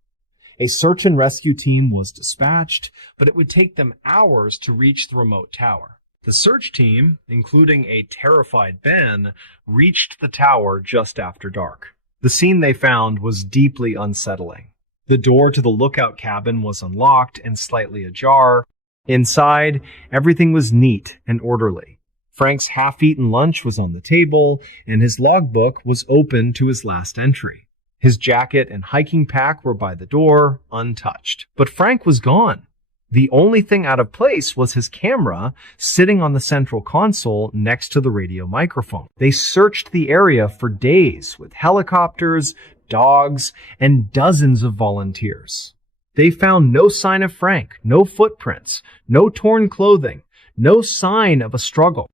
A search and rescue team was dispatched, but it would take them hours to reach the remote tower. The search team, including a terrified Ben, reached the tower just after dark. The scene they found was deeply unsettling. The door to the lookout cabin was unlocked and slightly ajar. Inside, everything was neat and orderly. Frank's half-eaten lunch was on the table, and his logbook was open to his last entry. His jacket and hiking pack were by the door, untouched. But Frank was gone. The only thing out of place was his camera sitting on the central console next to the radio microphone. They searched the area for days with helicopters, dogs, and dozens of volunteers. They found no sign of Frank, no footprints, no torn clothing, no sign of a struggle.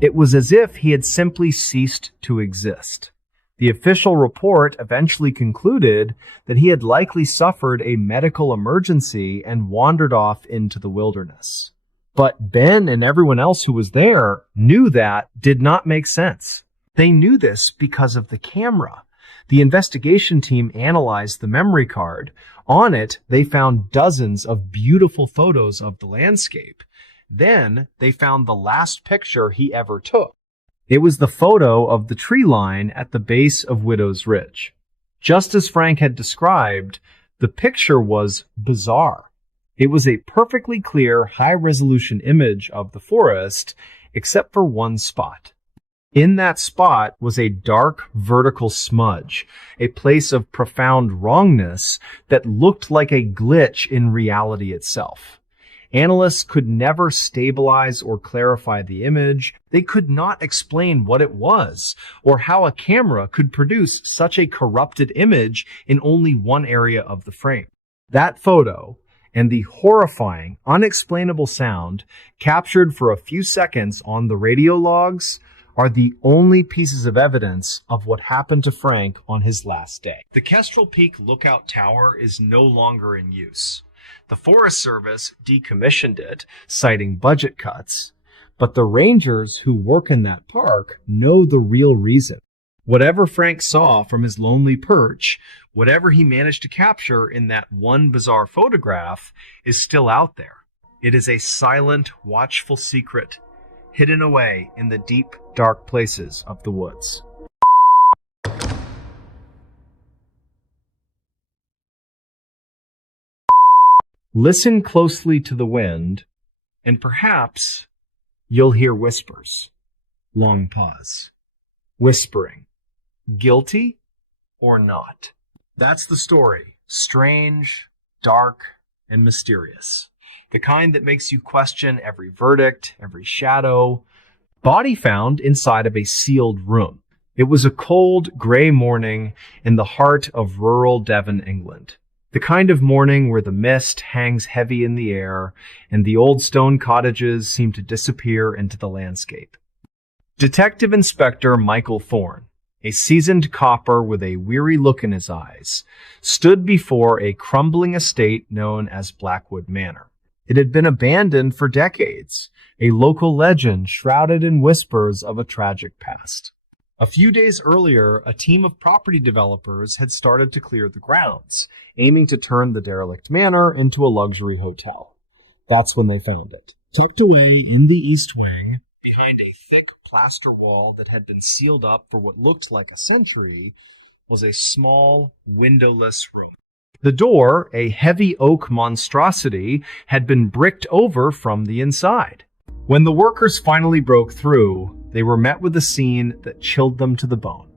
It was as if he had simply ceased to exist. The official report eventually concluded that he had likely suffered a medical emergency and wandered off into the wilderness. But Ben and everyone else who was there knew that did not make sense. They knew this because of the camera. The investigation team analyzed the memory card. On it, they found dozens of beautiful photos of the landscape. Then they found the last picture he ever took. It was the photo of the tree line at the base of Widow's Ridge. Just as Frank had described, the picture was bizarre. It was a perfectly clear, high-resolution image of the forest, except for one spot. In that spot was a dark vertical smudge, a place of profound wrongness that looked like a glitch in reality itself. Analysts could never stabilize or clarify the image. They could not explain what it was, or how a camera could produce such a corrupted image in only one area of the frame. That photo, and the horrifying, unexplainable sound captured for a few seconds on the radio logs, are the only pieces of evidence of what happened to Frank on his last day. The Kestrel Peak Lookout Tower is no longer in use. The Forest Service decommissioned it, citing budget cuts, but the rangers who work in that park know the real reason. Whatever Frank saw from his lonely perch, whatever he managed to capture in that one bizarre photograph, is still out there. It is a silent, watchful secret, hidden away in the deep, dark places of the woods. Listen closely to the wind, and perhaps you'll hear whispers. Long pause. Whispering. Guilty or not? That's the story. Strange, dark, and mysterious. The kind that makes you question every verdict, every shadow. Body found inside of a sealed room. It was a cold, gray morning in the heart of rural Devon, England. The kind of morning where the mist hangs heavy in the air and the old stone cottages seem to disappear into the landscape. Detective Inspector Michael Thorne, a seasoned copper with a weary look in his eyes, stood before a crumbling estate known as Blackwood Manor. It had been abandoned for decades, a local legend shrouded in whispers of a tragic past. A few days earlier, a team of property developers had started to clear the grounds, aiming to turn the derelict manor into a luxury hotel. That's when they found it. Tucked away in the east wing, behind a thick plaster wall that had been sealed up for what looked like a century, was a small, windowless room. The door, a heavy oak monstrosity, had been bricked over from the inside. When the workers finally broke through, they were met with a scene that chilled them to the bone.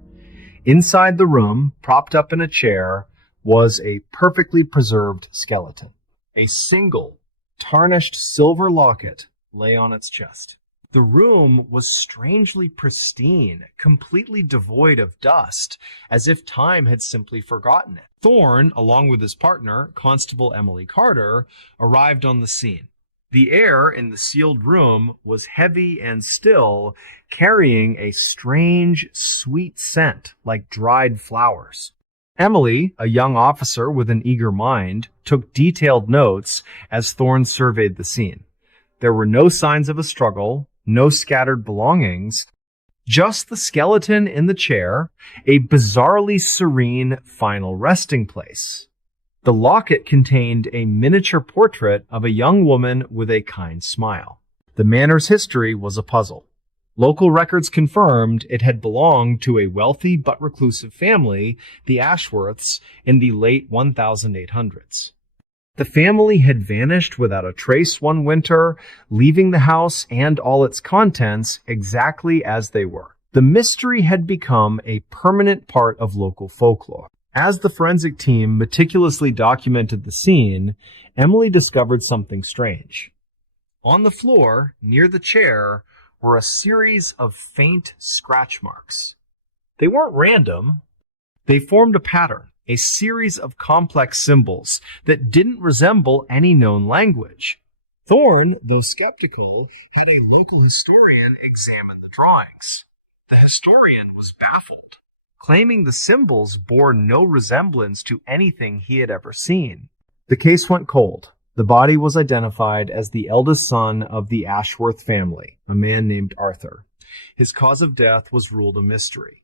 Inside the room, propped up in a chair, was a perfectly preserved skeleton. A single, tarnished silver locket lay on its chest. The room was strangely pristine, completely devoid of dust, as if time had simply forgotten it. Thorne, along with his partner, Constable Emily Carter, arrived on the scene. The air in the sealed room was heavy and still, carrying a strange, sweet scent like dried flowers. Emily, a young officer with an eager mind, took detailed notes as Thorne surveyed the scene. There were no signs of a struggle, no scattered belongings, just the skeleton in the chair, a bizarrely serene final resting place. The locket contained a miniature portrait of a young woman with a kind smile. The manor's history was a puzzle. Local records confirmed it had belonged to a wealthy but reclusive family, the Ashworths, in the late 1800s. The family had vanished without a trace one winter, leaving the house and all its contents exactly as they were. The mystery had become a permanent part of local folklore. As the forensic team meticulously documented the scene, Emily discovered something strange. On the floor, near the chair, were a series of faint scratch marks. They weren't random. They formed a pattern, a series of complex symbols that didn't resemble any known language. Thorne, though skeptical, had a local historian examine the drawings. The historian was baffled, claiming the symbols bore no resemblance to anything he had ever seen. The case went cold. The body was identified as the eldest son of the Ashworth family, a man named Arthur. His cause of death was ruled a mystery.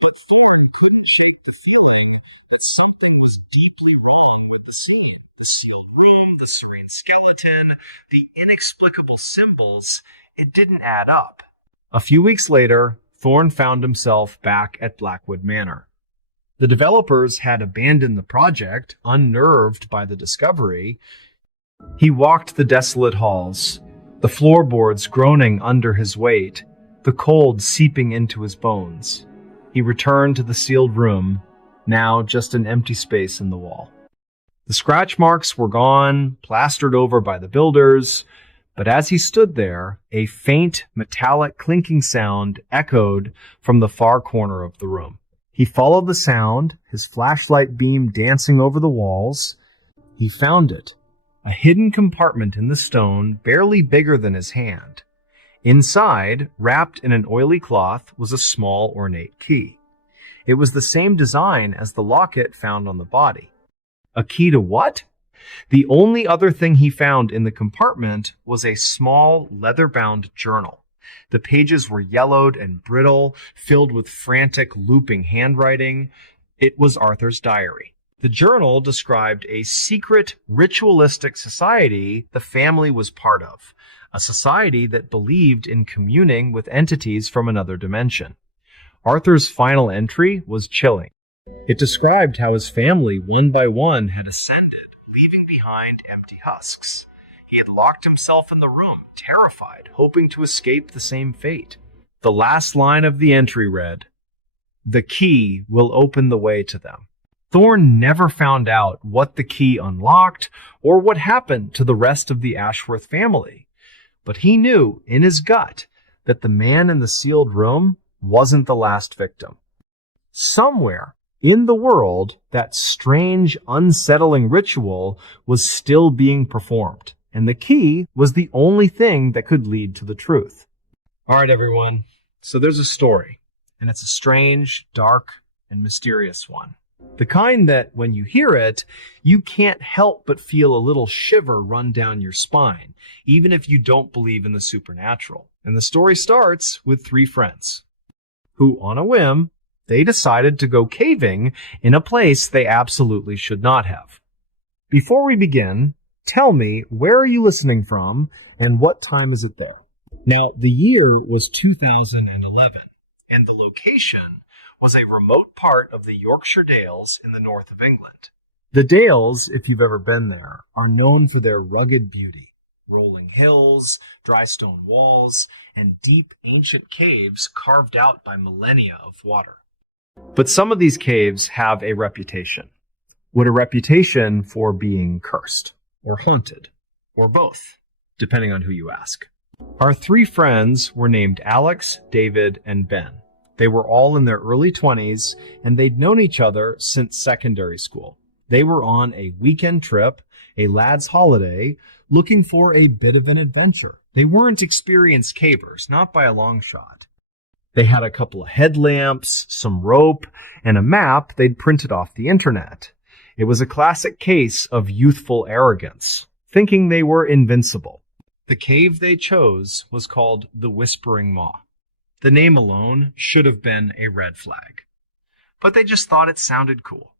But Thorne couldn't shake the feeling that something was deeply wrong with the scene. The sealed room, the serene skeleton, the inexplicable symbols, it didn't add up. A few weeks later, Thorne found himself back at Blackwood Manor. The developers had abandoned the project, unnerved by the discovery. He walked the desolate halls, the floorboards groaning under his weight, the cold seeping into his bones. He returned to the sealed room, now just an empty space in the wall. The scratch marks were gone, plastered over by the builders, but as he stood there, a faint, metallic clinking sound echoed from the far corner of the room. He followed the sound, his flashlight beam dancing over the walls. He found it, a hidden compartment in the stone barely bigger than his hand. Inside, wrapped in an oily cloth, was a small, ornate key. It was the same design as the locket found on the body. A key to what? The only other thing he found in the compartment was a small, leather-bound journal. The pages were yellowed and brittle, filled with frantic, looping handwriting. It was Arthur's diary. The journal described a secret, ritualistic society the family was part of, a society that believed in communing with entities from another dimension. Arthur's final entry was chilling. It described how his family, one by one, had ascended, leaving behind empty husks. He had locked himself in the room, terrified, hoping to escape the same fate. The last line of the entry read, "The key will open the way to them." Thorne never found out what the key unlocked or what happened to the rest of the Ashworth family. But he knew, in his gut, that the man in the sealed room wasn't the last victim. Somewhere in the world, that strange, unsettling ritual was still being performed, and the key was the only thing that could lead to the truth. All right, everyone. So there's a story, and it's a strange, dark, and mysterious one. The kind that, when you hear it, you can't help but feel a little shiver run down your spine, even if you don't believe in the supernatural. And the story starts with three friends who, on a whim, they decided to go caving in a place they absolutely should not have. Before we begin, tell me, where are you listening from, and what time is it there? Now, the year was 2011, and the location was a remote part of the Yorkshire Dales in the north of England. The Dales, if you've ever been there, are known for their rugged beauty. rolling hills, dry stone walls, and deep ancient caves carved out by millennia of water. But some of these caves have a reputation. With a reputation for being cursed, or haunted, or both, depending on who you ask. Our three friends were named Alex, David, and Ben. They were all in their early 20s, and they'd known each other since secondary school. They were on a weekend trip, a lad's holiday, looking for a bit of an adventure. They weren't experienced cavers, not by a long shot. They had a couple of headlamps, some rope, and a map they'd printed off the internet. It was a classic case of youthful arrogance, thinking they were invincible. The cave they chose was called the Whispering Maw. The name alone should have been a red flag, but they just thought it sounded cool.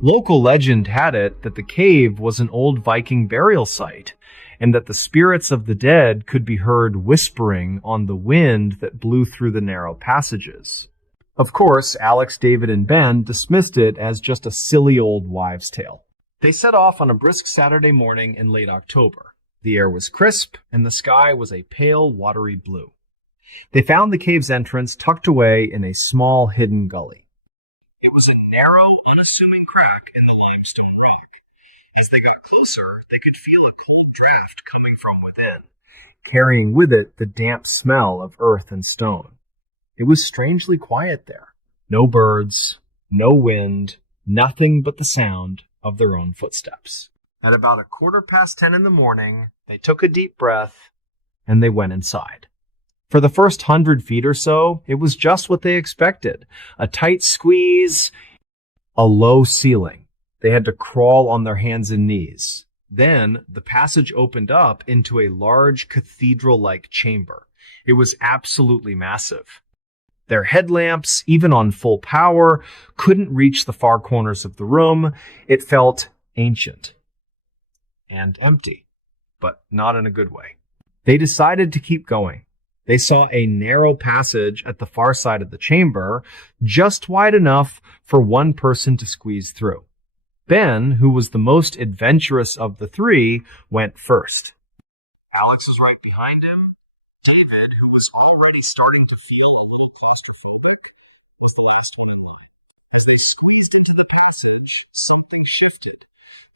Local legend had it that the cave was an old Viking burial site, and that the spirits of the dead could be heard whispering on the wind that blew through the narrow passages. Of course, Alex, David, and Ben dismissed it as just a silly old wives' tale. They set off on a brisk Saturday morning in late October. The air was crisp, and the sky was a pale, watery blue. They found the cave's entrance tucked away in a small, hidden gully. It was a narrow, unassuming crack in the limestone rock. As they got closer, they could feel a cold draft coming from within, carrying with it the damp smell of earth and stone. It was strangely quiet there. No birds, no wind, nothing but the sound of their own footsteps. At about 10:15 in the morning, they took a deep breath, and they went inside. For the first 100 feet or so, it was just what they expected. A tight squeeze, a low ceiling. They had to crawl on their hands and knees. Then the passage opened up into a large cathedral-like chamber. It was absolutely massive. Their headlamps, even on full power, couldn't reach the far corners of the room. It felt ancient and empty, but not in a good way. They decided to keep going. They saw a narrow passage at the far side of the chamber, just wide enough for one person to squeeze through. Ben, who was the most adventurous of the three, went first. Alex was right behind him. David, who was already starting to feel a little claustrophobic, was the last one in line. As they squeezed into the passage, something shifted.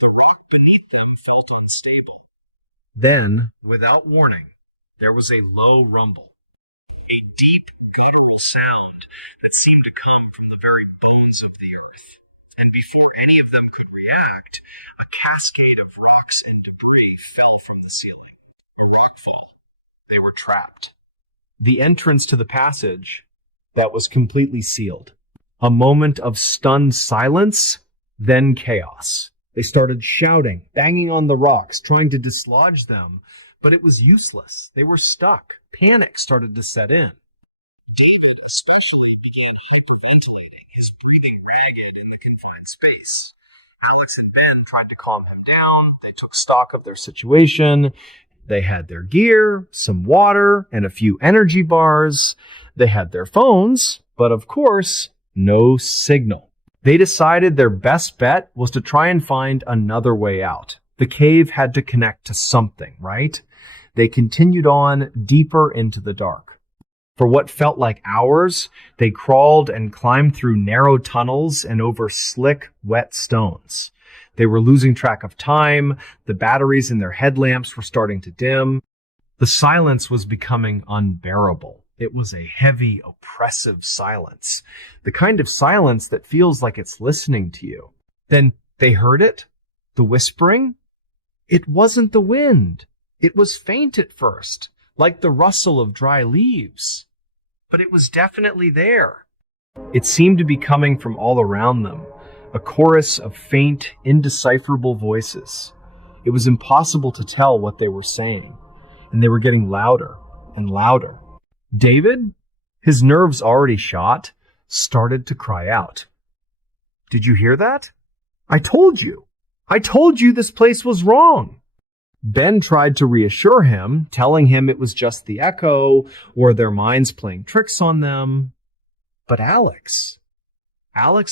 The rock beneath them felt unstable. Then, without warning, there was a low rumble, a deep, guttural sound that seemed to come from the very bones of the earth. And before any of them could react, a cascade of rocks and debris fell from the ceiling. A rockfall. They were trapped. The entrance to the passage that was completely sealed. A moment of stunned silence, then chaos. They started shouting, banging on the rocks, trying to dislodge them, but it was useless. They were stuck. Panic started to set in. David especially began hyperventilating, his breathing ragged in the confined space. Alex and Ben tried to calm him down. They took stock of their situation. They had their gear, some water, and a few energy bars. They had their phones, but of course, no signal. They decided their best bet was to try and find another way out. The cave had to connect to something, right? They continued on deeper into the dark. For what felt like hours, they crawled and climbed through narrow tunnels and over slick, wet stones. They were losing track of time. The batteries in their headlamps were starting to dim. The silence was becoming unbearable. It was a heavy, oppressive silence. The kind of silence that feels like it's listening to you. Then they heard it. The whispering. It wasn't the wind. It was faint at first, like the rustle of dry leaves. But it was definitely there. It seemed to be coming from all around them, a chorus of faint, indecipherable voices. It was impossible to tell what they were saying, and they were getting louder and louder. David, his nerves already shot, started to cry out. Did you hear that? I told you. I told you this place was wrong. Ben tried to reassure him, telling him it was just the echo or their minds playing tricks on them. But Alex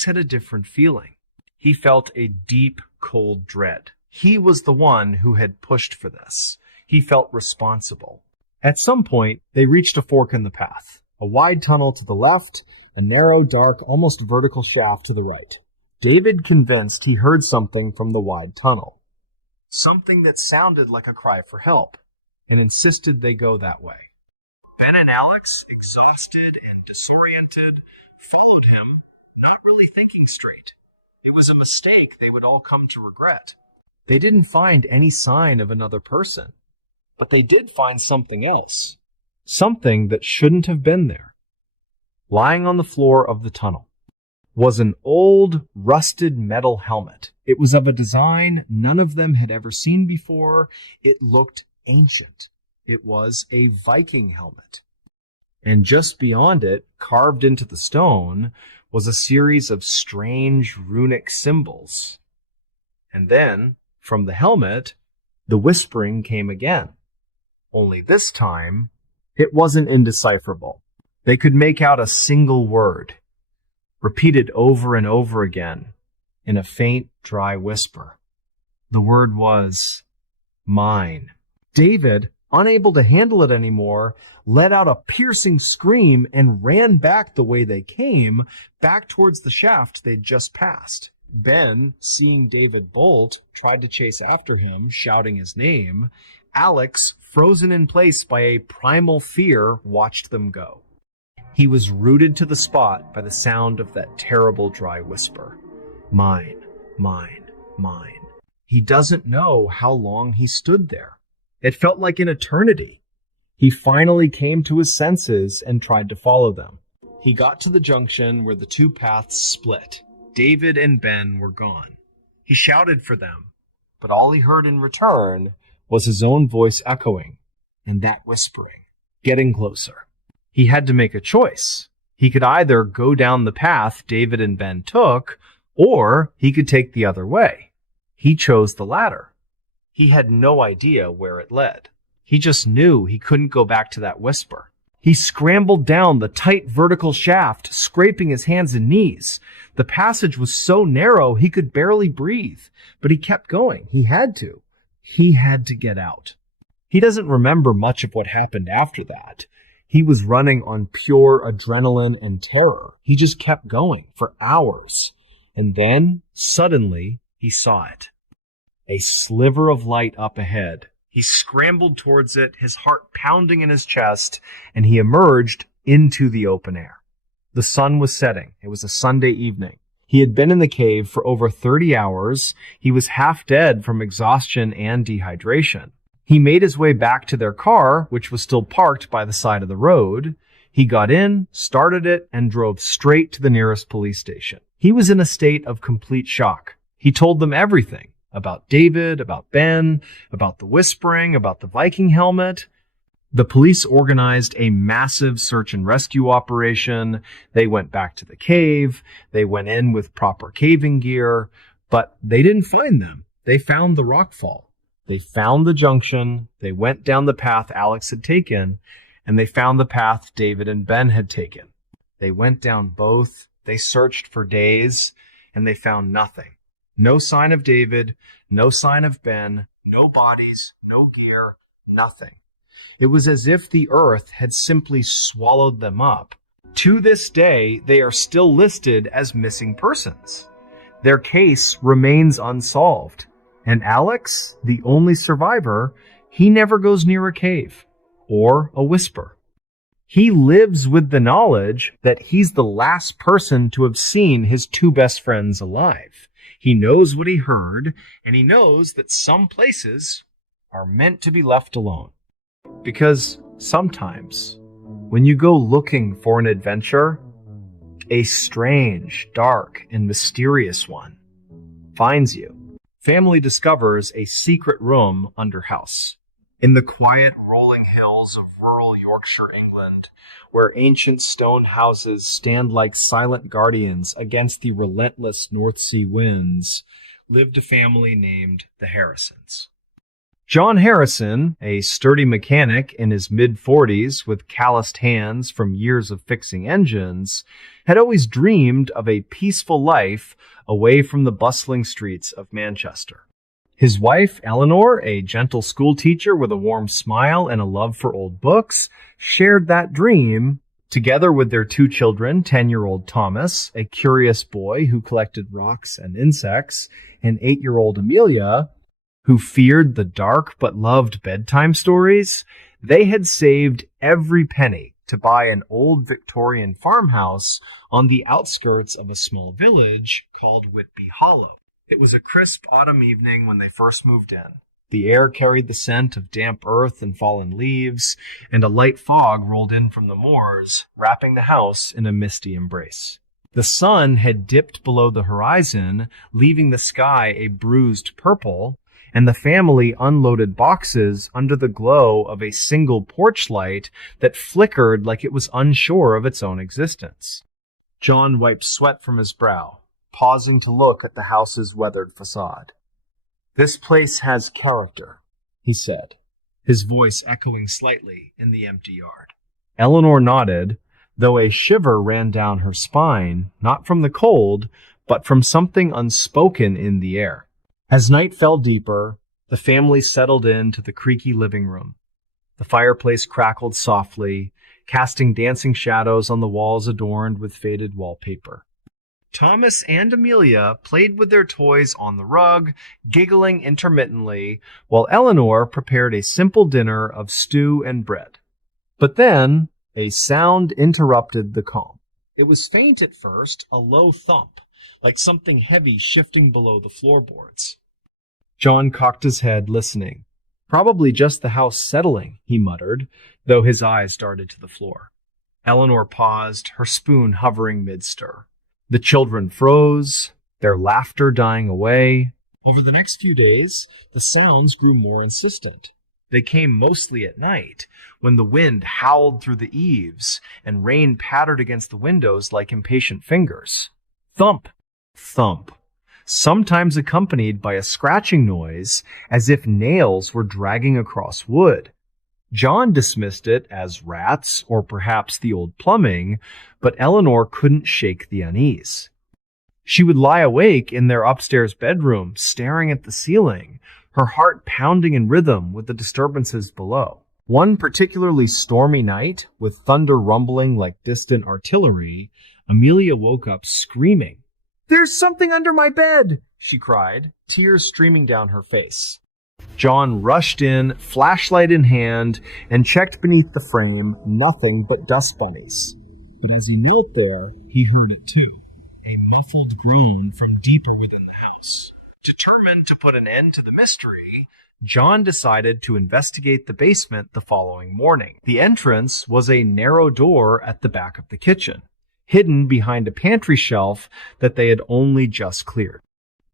had a different feeling. He felt a deep, cold dread. He was the one who had pushed for this. He felt responsible. At some point, they reached a fork in the path. A wide tunnel to the left, a narrow, dark, almost vertical shaft to the right. David convinced he heard something from the wide tunnel. Something that sounded like a cry for help, and insisted they go that way. Ben and Alex, exhausted and disoriented, followed him, not really thinking straight. It was a mistake they would all come to regret. They didn't find any sign of another person, but they did find something else. Something that shouldn't have been there. Lying on the floor of the tunnel was an old, rusted metal helmet. It was of a design none of them had ever seen before. It looked ancient. It was a Viking helmet. And just beyond it, carved into the stone, was a series of strange runic symbols. And then, from the helmet, the whispering came again. Only this time, it wasn't indecipherable. They could make out a single word, repeated over and over again in a faint, dry whisper. The word was mine. David, unable to handle it anymore, let out a piercing scream and ran back the way they came, back towards the shaft they'd just passed. Ben, seeing David bolt, tried to chase after him, shouting his name. Alex, frozen in place by a primal fear, watched them go. He was rooted to the spot by the sound of that terrible dry whisper. Mine, mine, mine. He doesn't know how long he stood there. It felt like an eternity. He finally came to his senses and tried to follow them. He got to the junction where the two paths split. David and Ben were gone. He shouted for them, but all he heard in return was his own voice echoing, and that whispering, getting closer. He had to make a choice. He could either go down the path David and Ben took, or he could take the other way. He chose the latter. He had no idea where it led. He just knew he couldn't go back to that whisper. He scrambled down the tight vertical shaft, scraping his hands and knees. The passage was so narrow he could barely breathe, but he kept going. He had to. He had to get out. He doesn't remember much of what happened after that. He was running on pure adrenaline and terror. He just kept going for hours. And then, suddenly, he saw it. A sliver of light up ahead. He scrambled towards it, his heart pounding in his chest, and he emerged into the open air. The sun was setting. It was a Sunday evening. He had been in the cave for over 30 hours. He was half dead from exhaustion and dehydration. He made his way back to their car, which was still parked by the side of the road. He got in, started it, and drove straight to the nearest police station. He was in a state of complete shock. He told them everything. About David, about Ben, about the whispering, about the Viking helmet. The police organized a massive search and rescue operation. They went back to the cave. They went in with proper caving gear, but they didn't find them. They found the rockfall. They found the junction. They went down the path Alex had taken, and they found the path David and Ben had taken. They went down both. They searched for days, and they found nothing. No sign of David, no sign of Ben, no bodies, no gear, nothing. It was as if the earth had simply swallowed them up. To this day, they are still listed as missing persons. Their case remains unsolved. And Alex, the only survivor, he never goes near a cave or a whisper. He lives with the knowledge that he's the last person to have seen his two best friends alive. He knows what he heard, and he knows that some places are meant to be left alone. Because sometimes, when you go looking for an adventure, a strange, dark, and mysterious one finds you. Family discovers a secret room under house. In the quiet, rolling hills of rural Yorkshire, England, where ancient stone houses stand like silent guardians against the relentless North Sea winds, lived a family named the Harrisons. John Harrison, a sturdy mechanic in his mid-40s with calloused hands from years of fixing engines, had always dreamed of a peaceful life away from the bustling streets of Manchester. His wife, Eleanor, a gentle schoolteacher with a warm smile and a love for old books, shared that dream. Together with their two children, 10-year-old Thomas, a curious boy who collected rocks and insects, and 8-year-old Amelia, who feared the dark but loved bedtime stories, they had saved every penny to buy an old Victorian farmhouse on the outskirts of a small village called Whitby Hollow. It was a crisp autumn evening when they first moved in. The air carried the scent of damp earth and fallen leaves, and a light fog rolled in from the moors, wrapping the house in a misty embrace. The sun had dipped below the horizon, leaving the sky a bruised purple, and the family unloaded boxes under the glow of a single porch light that flickered like it was unsure of its own existence. John wiped sweat from his brow, pausing to look at the house's weathered facade. "This place has character," he said, his voice echoing slightly in the empty yard. Eleanor nodded, though a shiver ran down her spine, not from the cold, but from something unspoken in the air. As night fell deeper, the family settled into the creaky living room. The fireplace crackled softly, casting dancing shadows on the walls adorned with faded wallpaper. Thomas and Amelia played with their toys on the rug, giggling intermittently, while Eleanor prepared a simple dinner of stew and bread. But then a sound interrupted the calm. It was faint at first, a low thump, like something heavy shifting below the floorboards. John cocked his head, listening. "Probably just the house settling," he muttered, though his eyes darted to the floor. Eleanor paused, her spoon hovering mid-stir. The children froze, their laughter dying away. Over the next few days, the sounds grew more insistent. They came mostly at night, when the wind howled through the eaves and rain pattered against the windows like impatient fingers. Thump, thump, sometimes accompanied by a scratching noise as if nails were dragging across wood. John dismissed it as rats or perhaps the old plumbing, but Eleanor couldn't shake the unease. She would lie awake in their upstairs bedroom, staring at the ceiling, her heart pounding in rhythm with the disturbances below. One particularly stormy night, with thunder rumbling like distant artillery, Amelia woke up screaming. "There's something under my bed!" she cried, tears streaming down her face. John rushed in, flashlight in hand, and checked beneath the frame, nothing but dust bunnies. But as he knelt there, he heard it too, a muffled groan from deeper within the house. Determined to put an end to the mystery, John decided to investigate the basement the following morning. The entrance was a narrow door at the back of the kitchen, hidden behind a pantry shelf that they had only just cleared.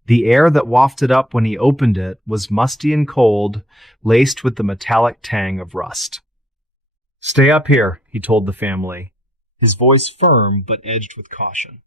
The air that wafted up when he opened it was musty and cold, laced with the metallic tang of rust. "Stay up here," he told the family, his voice firm but edged with caution.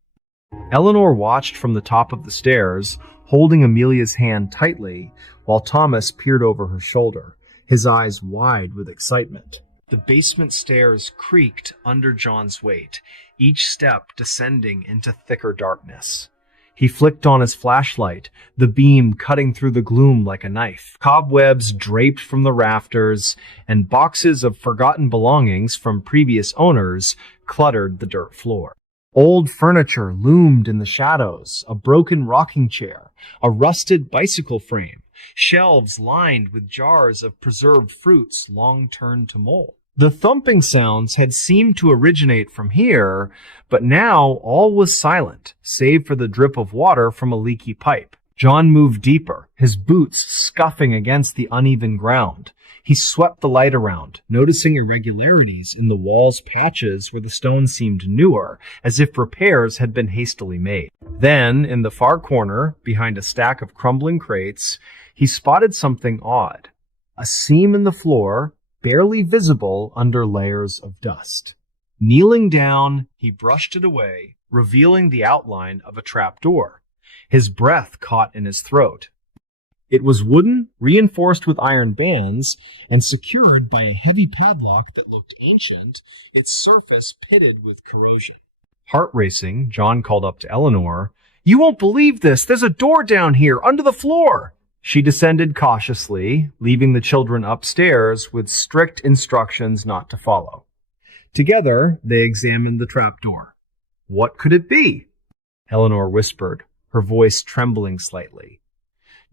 Eleanor watched from the top of the stairs, holding Amelia's hand tightly, while Thomas peered over her shoulder, his eyes wide with excitement. The basement stairs creaked under John's weight, each step descending into thicker darkness. He flicked on his flashlight, the beam cutting through the gloom like a knife. Cobwebs draped from the rafters, and boxes of forgotten belongings from previous owners cluttered the dirt floor. Old furniture loomed in the shadows, a broken rocking chair, a rusted bicycle frame, shelves lined with jars of preserved fruits long turned to mold. The thumping sounds had seemed to originate from here, but now all was silent, save for the drip of water from a leaky pipe. John moved deeper, his boots scuffing against the uneven ground. He swept the light around, noticing irregularities in the walls' patches where the stone seemed newer, as if repairs had been hastily made. Then, in the far corner, behind a stack of crumbling crates, he spotted something odd. A seam in the floor, barely visible under layers of dust. Kneeling down, he brushed it away, revealing the outline of a trapdoor. His breath caught in his throat. It was wooden, reinforced with iron bands, and secured by a heavy padlock that looked ancient, its surface pitted with corrosion. Heart racing, John called up to Eleanor. "You won't believe this! There's a door down here, under the floor!" She descended cautiously, leaving the children upstairs with strict instructions not to follow. Together, they examined the trapdoor. What could it be? Eleanor whispered, her voice trembling slightly.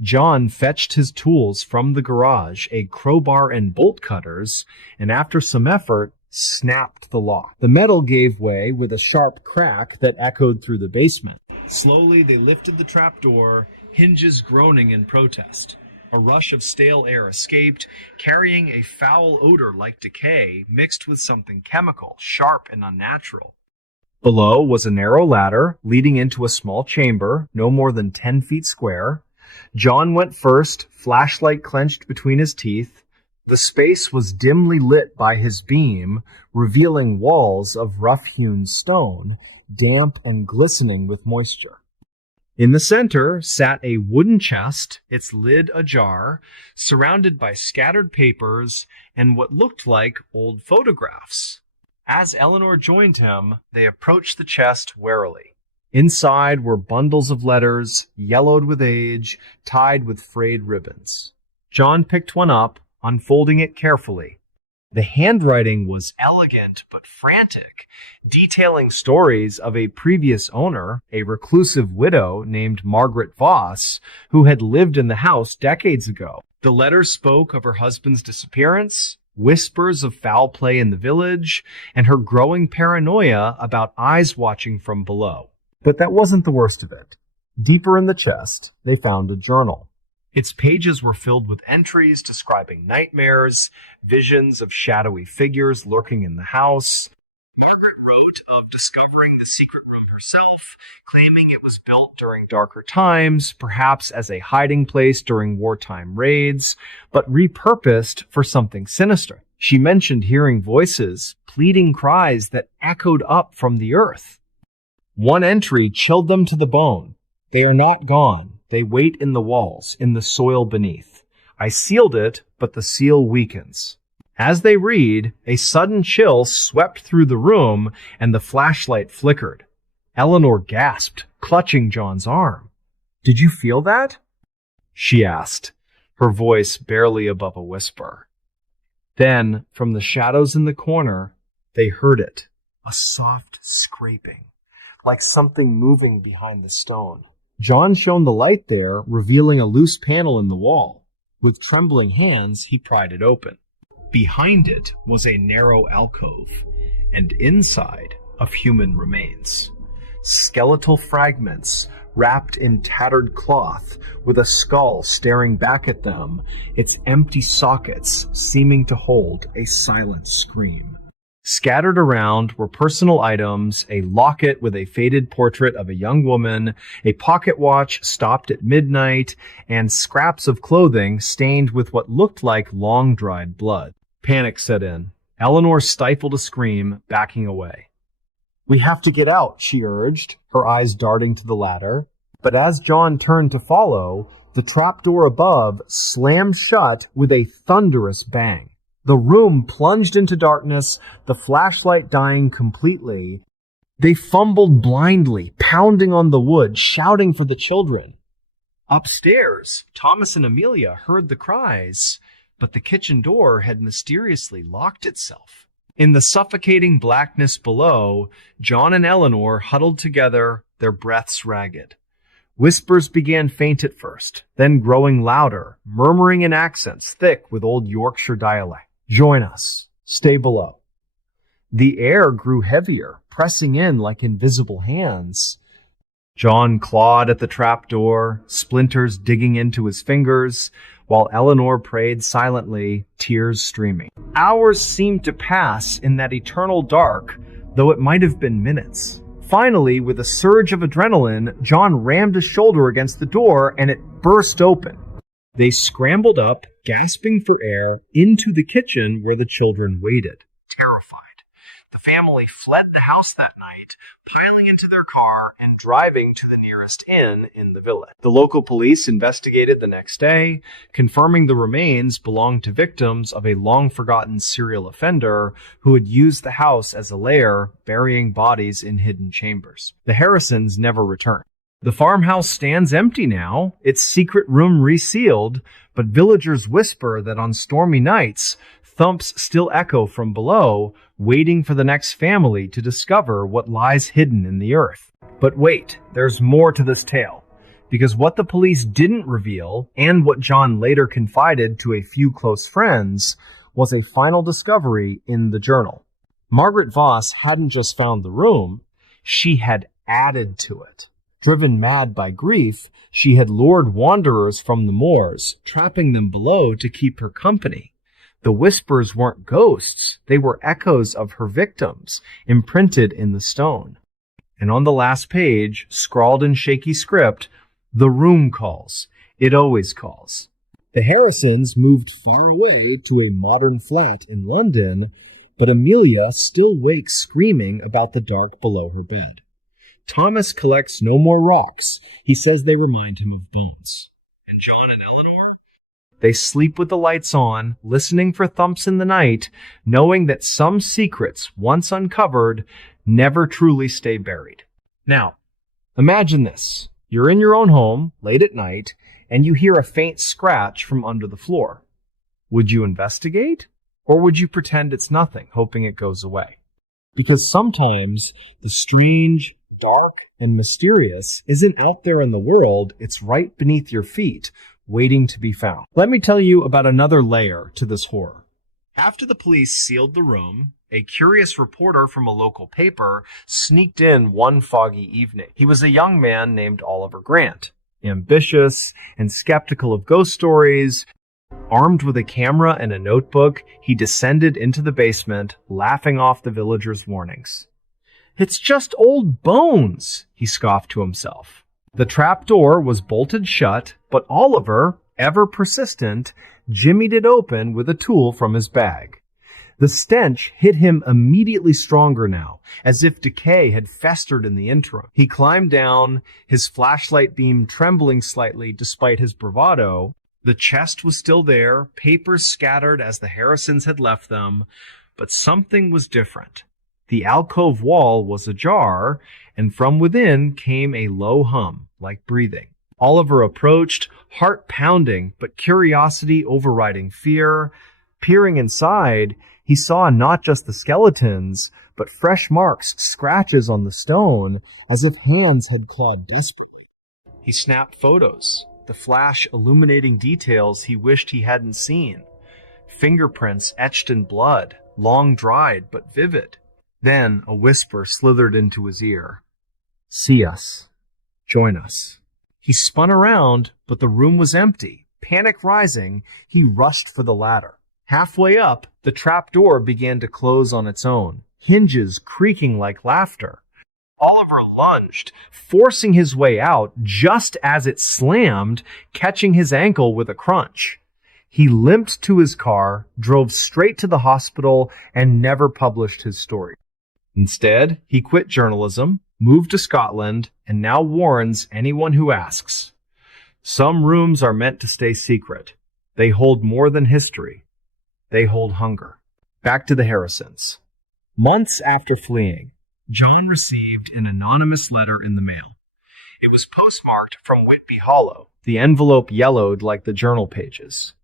John fetched his tools from the garage, a crowbar and bolt cutters, and after some effort, snapped the lock. The metal gave way with a sharp crack that echoed through the basement. Slowly, they lifted the trapdoor, hinges groaning in protest. A rush of stale air escaped, carrying a foul odor like decay mixed with something chemical, sharp and unnatural. Below was a narrow ladder leading into a small chamber, no more than 10 feet square. John went first, flashlight clenched between his teeth. The space was dimly lit by his beam, revealing walls of rough-hewn stone, damp and glistening with moisture. In the center sat a wooden chest, its lid ajar, surrounded by scattered papers and what looked like old photographs. As Eleanor joined him, they approached the chest warily. Inside were bundles of letters, yellowed with age, tied with frayed ribbons. John picked one up, unfolding it carefully. The handwriting was elegant but frantic, detailing stories of a previous owner, a reclusive widow named Margaret Voss, who had lived in the house decades ago. The letter spoke of her husband's disappearance, whispers of foul play in the village, and her growing paranoia about eyes watching from below. But that wasn't the worst of it. Deeper in the chest, they found a journal. Its pages were filled with entries describing nightmares, visions of shadowy figures lurking in the house. Margaret wrote of discovering the secret room herself, claiming it was built during darker times, perhaps as a hiding place during wartime raids, but repurposed for something sinister. She mentioned hearing voices, pleading cries that echoed up from the earth. One entry chilled them to the bone. They are not gone. They wait in the walls, in the soil beneath. I sealed it, but the seal weakens. As they read, a sudden chill swept through the room, and the flashlight flickered. Eleanor gasped, clutching John's arm. "Did you feel that?" she asked, her voice barely above a whisper. Then, from the shadows in the corner, they heard it, a soft scraping, like something moving behind the stone. John shone the light there, revealing a loose panel in the wall. With trembling hands, he pried it open. Behind it was a narrow alcove, and inside, of human remains. Skeletal fragments, wrapped in tattered cloth, with a skull staring back at them, its empty sockets seeming to hold a silent scream. Scattered around were personal items, a locket with a faded portrait of a young woman, a pocket watch stopped at midnight, and scraps of clothing stained with what looked like long-dried blood. Panic set in. Eleanor stifled a scream, backing away. "We have to get out," she urged, her eyes darting to the ladder. But as John turned to follow, the trapdoor above slammed shut with a thunderous bang. The room plunged into darkness, the flashlight dying completely. They fumbled blindly, pounding on the wood, shouting for the children. Upstairs, Thomas and Amelia heard the cries, but the kitchen door had mysteriously locked itself. In the suffocating blackness below, John and Eleanor huddled together, their breaths ragged. Whispers began faint at first, then growing louder, murmuring in accents thick with old Yorkshire dialect. "Join us. Stay below." The air grew heavier, pressing in like invisible hands. John clawed at the trapdoor, splinters digging into his fingers, while Eleanor prayed silently, tears streaming. Hours seemed to pass in that eternal dark, though it might have been minutes. Finally, with a surge of adrenaline, John rammed his shoulder against the door and it burst open. They scrambled up, gasping for air, into the kitchen where the children waited. Terrified, the family fled the house that night, piling into their car and driving to the nearest inn in the village. The local police investigated the next day, confirming the remains belonged to victims of a long-forgotten serial offender who had used the house as a lair, burying bodies in hidden chambers. The Harrisons never returned. The farmhouse stands empty now, its secret room resealed, but villagers whisper that on stormy nights, thumps still echo from below, waiting for the next family to discover what lies hidden in the earth. But wait, there's more to this tale. Because what the police didn't reveal, and what John later confided to a few close friends, was a final discovery in the journal. Margaret Voss hadn't just found the room, she had added to it. Driven mad by grief, she had lured wanderers from the moors, trapping them below to keep her company. The whispers weren't ghosts, they were echoes of her victims, imprinted in the stone. And on the last page, scrawled in shaky script, "The room calls. It always calls." The Harrisons moved far away to a modern flat in London, but Amelia still wakes screaming about the dark below her bed. Thomas collects no more rocks. He says they remind him of bones. And John and Eleanor? They sleep with the lights on, listening for thumps in the night, knowing that some secrets, once uncovered, never truly stay buried. Now, imagine this. You're in your own home, late at night, and you hear a faint scratch from under the floor. Would you investigate? Or would you pretend it's nothing, hoping it goes away? Because sometimes the strange, dark, and mysterious isn't out there in the world, it's right beneath your feet, waiting to be found. Let me tell you about another layer to this horror. After the police sealed the room, a curious reporter from a local paper sneaked in one foggy evening. He was a young man named Oliver Grant, ambitious and skeptical of ghost stories. Armed with a camera and a notebook, he descended into the basement, laughing off the villagers' warnings. "It's just old bones," he scoffed to himself. The trap door was bolted shut, but Oliver, ever persistent, jimmied it open with a tool from his bag. The stench hit him immediately stronger now, as if decay had festered in the interim. He climbed down, his flashlight beam trembling slightly despite his bravado. The chest was still there, papers scattered as the Harrisons had left them, but something was different. The alcove wall was ajar, and from within came a low hum, like breathing. Oliver approached, heart pounding, but curiosity overriding fear. Peering inside, he saw not just the skeletons, but fresh marks, scratches on the stone, as if hands had clawed desperately. He snapped photos, the flash illuminating details he wished he hadn't seen. Fingerprints etched in blood, long dried but vivid. Then a whisper slithered into his ear. "See us. Join us." He spun around, but the room was empty. Panic rising, he rushed for the ladder. Halfway up, the trap door began to close on its own, hinges creaking like laughter. Oliver lunged, forcing his way out just as it slammed, catching his ankle with a crunch. He limped to his car, drove straight to the hospital, and never published his story. Instead, he quit journalism, moved to Scotland, and now warns anyone who asks. Some rooms are meant to stay secret. They hold more than history. They hold hunger. Back to the Harrisons. Months after fleeing, John received an anonymous letter in the mail. It was postmarked from Whitby Hollow, the envelope yellowed like the journal pages.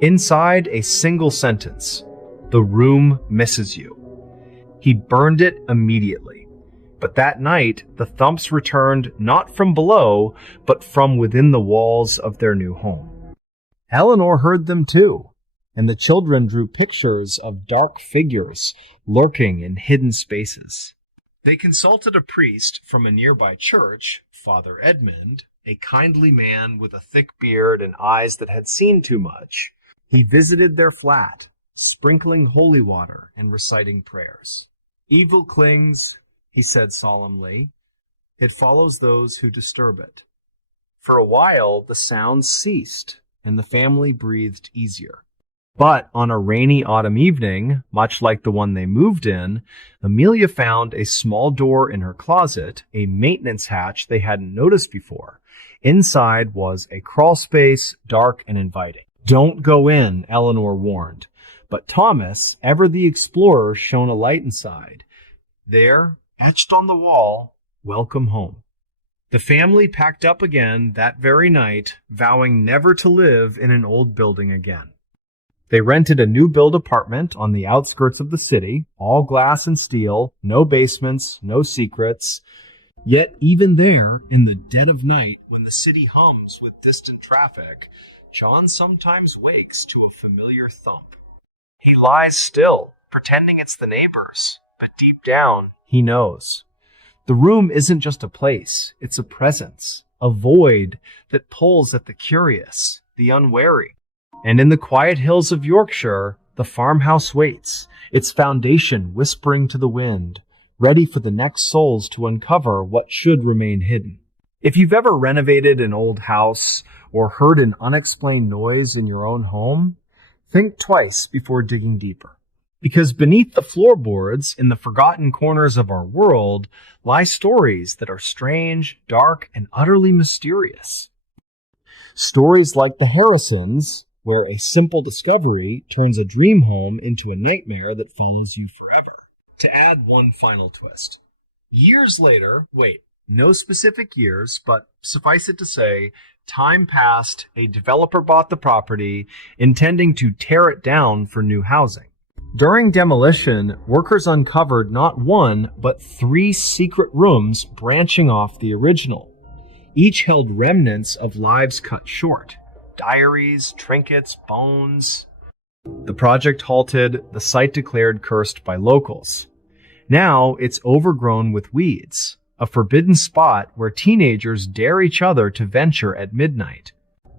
Inside, a single sentence: "The room misses you." He burned it immediately. But that night, the thumps returned not from below, but from within the walls of their new home. Eleanor heard them too, and the children drew pictures of dark figures lurking in hidden spaces. They consulted a priest from a nearby church, Father Edmund, a kindly man with a thick beard and eyes that had seen too much. He visited their flat, sprinkling holy water and reciting prayers. "Evil clings," he said solemnly. "It follows those who disturb it." For a while, the sounds ceased, and the family breathed easier. But on a rainy autumn evening, much like the one they moved in, Amelia found a small door in her closet, a maintenance hatch they hadn't noticed before. Inside was a crawl space, dark and inviting. "Don't go in," Eleanor warned. But Thomas, ever the explorer, shone a light inside. There, etched on the wall, "Welcome home." The family packed up again that very night, vowing never to live in an old building again. They rented a new build apartment on the outskirts of the city, all glass and steel, no basements, no secrets. Yet even there, in the dead of night, when the city hums with distant traffic, John sometimes wakes to a familiar thump. He lies still, pretending it's the neighbors, but deep down, he knows. The room isn't just a place, it's a presence, a void that pulls at the curious, the unwary. And in the quiet hills of Yorkshire, the farmhouse waits, its foundation whispering to the wind, ready for the next souls to uncover what should remain hidden. If you've ever renovated an old house or heard an unexplained noise in your own home, think twice before digging deeper. Because beneath the floorboards, in the forgotten corners of our world, lie stories that are strange, dark, and utterly mysterious. Stories like the Harrisons, where a simple discovery turns a dream home into a nightmare that follows you forever. To add one final twist. Years later, no specific years, but suffice it to say, time passed, a developer bought the property, intending to tear it down for new housing. During demolition, workers uncovered not one, but 3 secret rooms branching off the original. Each held remnants of lives cut short. Diaries, trinkets, bones. The project halted, the site declared cursed by locals. Now it's overgrown with weeds, a forbidden spot where teenagers dare each other to venture at midnight.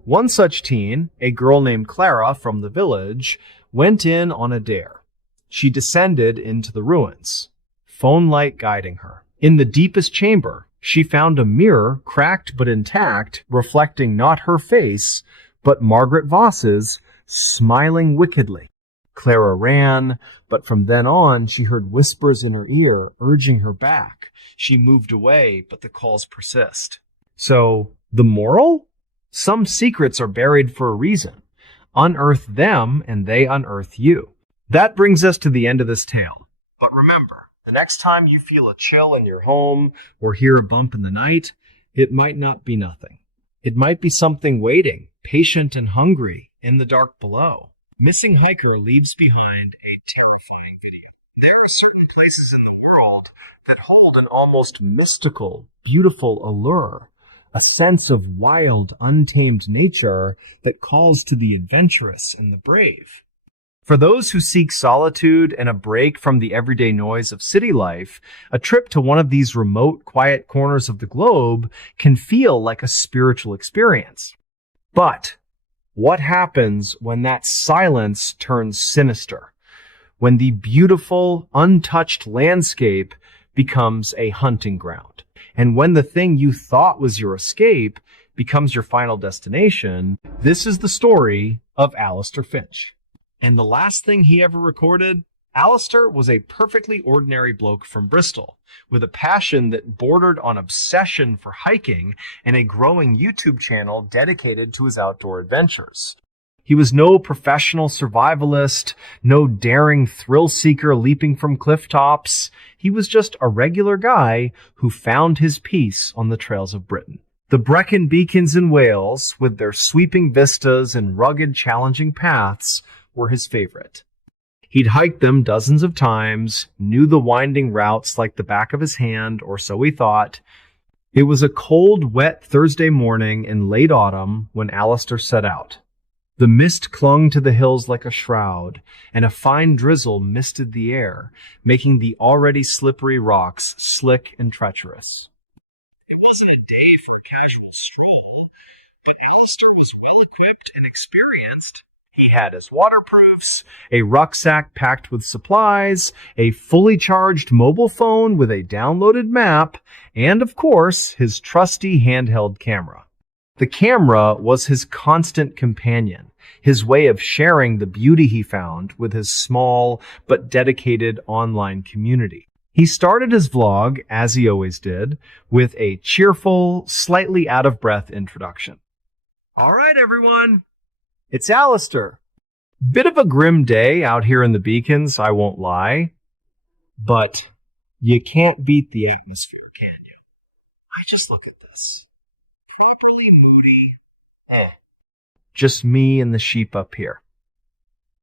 One such teen, a girl named Clara from the village, went in on a dare. She descended into the ruins, phone light guiding her. In the deepest chamber, she found a mirror, cracked but intact, reflecting not her face, but Margaret Voss's, smiling wickedly. Clara ran, but from then on she heard whispers in her ear, urging her back. She moved away, but the calls persist. So, the moral? Some secrets are buried for a reason. Unearth them, and they unearth you. That brings us to the end of this tale. But remember, the next time you feel a chill in your home or hear a bump in the night, it might not be nothing. It might be something waiting, patient and hungry, in the dark below. Missing Hiker leaves behind a terrifying video. There are certain places in the world that hold an almost mystical, beautiful allure, a sense of wild, untamed nature that calls to the adventurous and the brave. For those who seek solitude and a break from the everyday noise of city life, a trip to one of these remote, quiet corners of the globe can feel like a spiritual experience. But what happens when that silence turns sinister? When the beautiful, untouched landscape becomes a hunting ground? And when the thing you thought was your escape becomes your final destination? This is the story of Alistair Finch. And the last thing he ever recorded, Alistair was a perfectly ordinary bloke from Bristol, with a passion that bordered on obsession for hiking and a growing YouTube channel dedicated to his outdoor adventures. He was no professional survivalist, no daring thrill seeker leaping from cliff tops. He was just a regular guy who found his peace on the trails of Britain. The Brecon Beacons in Wales, with their sweeping vistas and rugged, challenging paths, were his favorite. He'd hiked them dozens of times, knew the winding routes like the back of his hand, or so he thought. It was a cold, wet Thursday morning in late autumn when Alistair set out. The mist clung to the hills like a shroud, and a fine drizzle misted the air, making the already slippery rocks slick and treacherous. It wasn't a day for a casual stroll, but Alistair was well-equipped and experienced. He had his waterproofs, a rucksack packed with supplies, a fully charged mobile phone with a downloaded map, and, of course, his trusty handheld camera. The camera was his constant companion, his way of sharing the beauty he found with his small but dedicated online community. He started his vlog, as he always did, with a cheerful, slightly out-of-breath introduction. All right, everyone. It's Alistair. Bit of a grim day out here in the Beacons, I won't lie. But you can't beat the atmosphere, can you? I just look at this. properly moody. Just me and the sheep up here.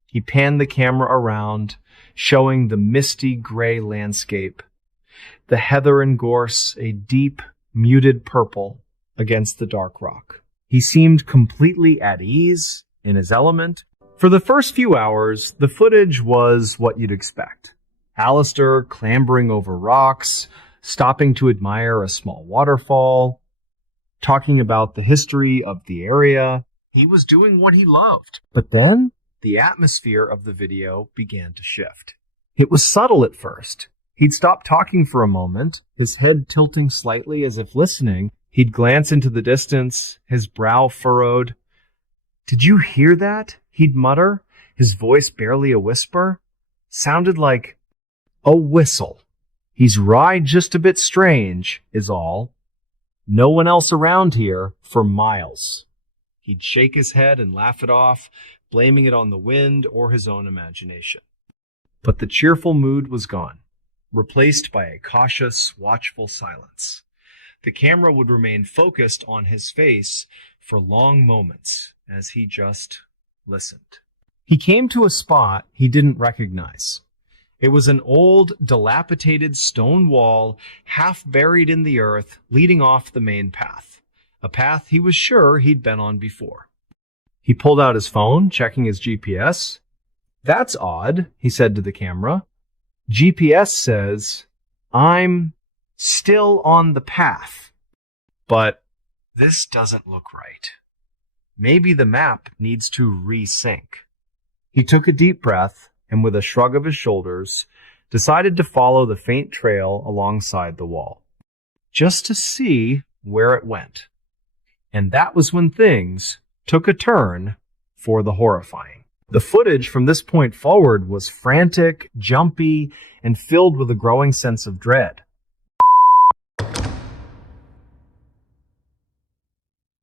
He panned the camera around, showing the misty gray landscape, the heather and gorse a deep, muted purple against the dark rock. He seemed completely at ease, in his element. For the first few hours, the footage was what you'd expect. Alistair clambering over rocks, stopping to admire a small waterfall, talking about the history of the area. He was doing what he loved. But then, the atmosphere of the video began to shift. It was subtle at first. He'd stop talking for a moment, his head tilting slightly as if listening. He'd glance into the distance, his brow furrowed. "Did you hear that?" he'd mutter, his voice barely a whisper. Sounded like a whistle. "He's right just a bit strange, is all. No one else around here for miles." He'd shake his head and laugh it off, blaming it on the wind or his own imagination. But the cheerful mood was gone, replaced by a cautious, watchful silence. The camera would remain focused on his face for long moments as he just listened. He came to a spot he didn't recognize. It was an old, dilapidated stone wall, half buried in the earth, leading off the main path. A path he was sure he'd been on before. He pulled out his phone, checking his GPS. "That's odd," he said to the camera. "GPS says I'm still on the path. But this doesn't look right. Maybe the map needs to resync." He took a deep breath and, with a shrug of his shoulders, decided to follow the faint trail alongside the wall, just to see where it went. And that was when things took a turn for the horrifying. The footage from this point forward was frantic, jumpy, and filled with a growing sense of dread.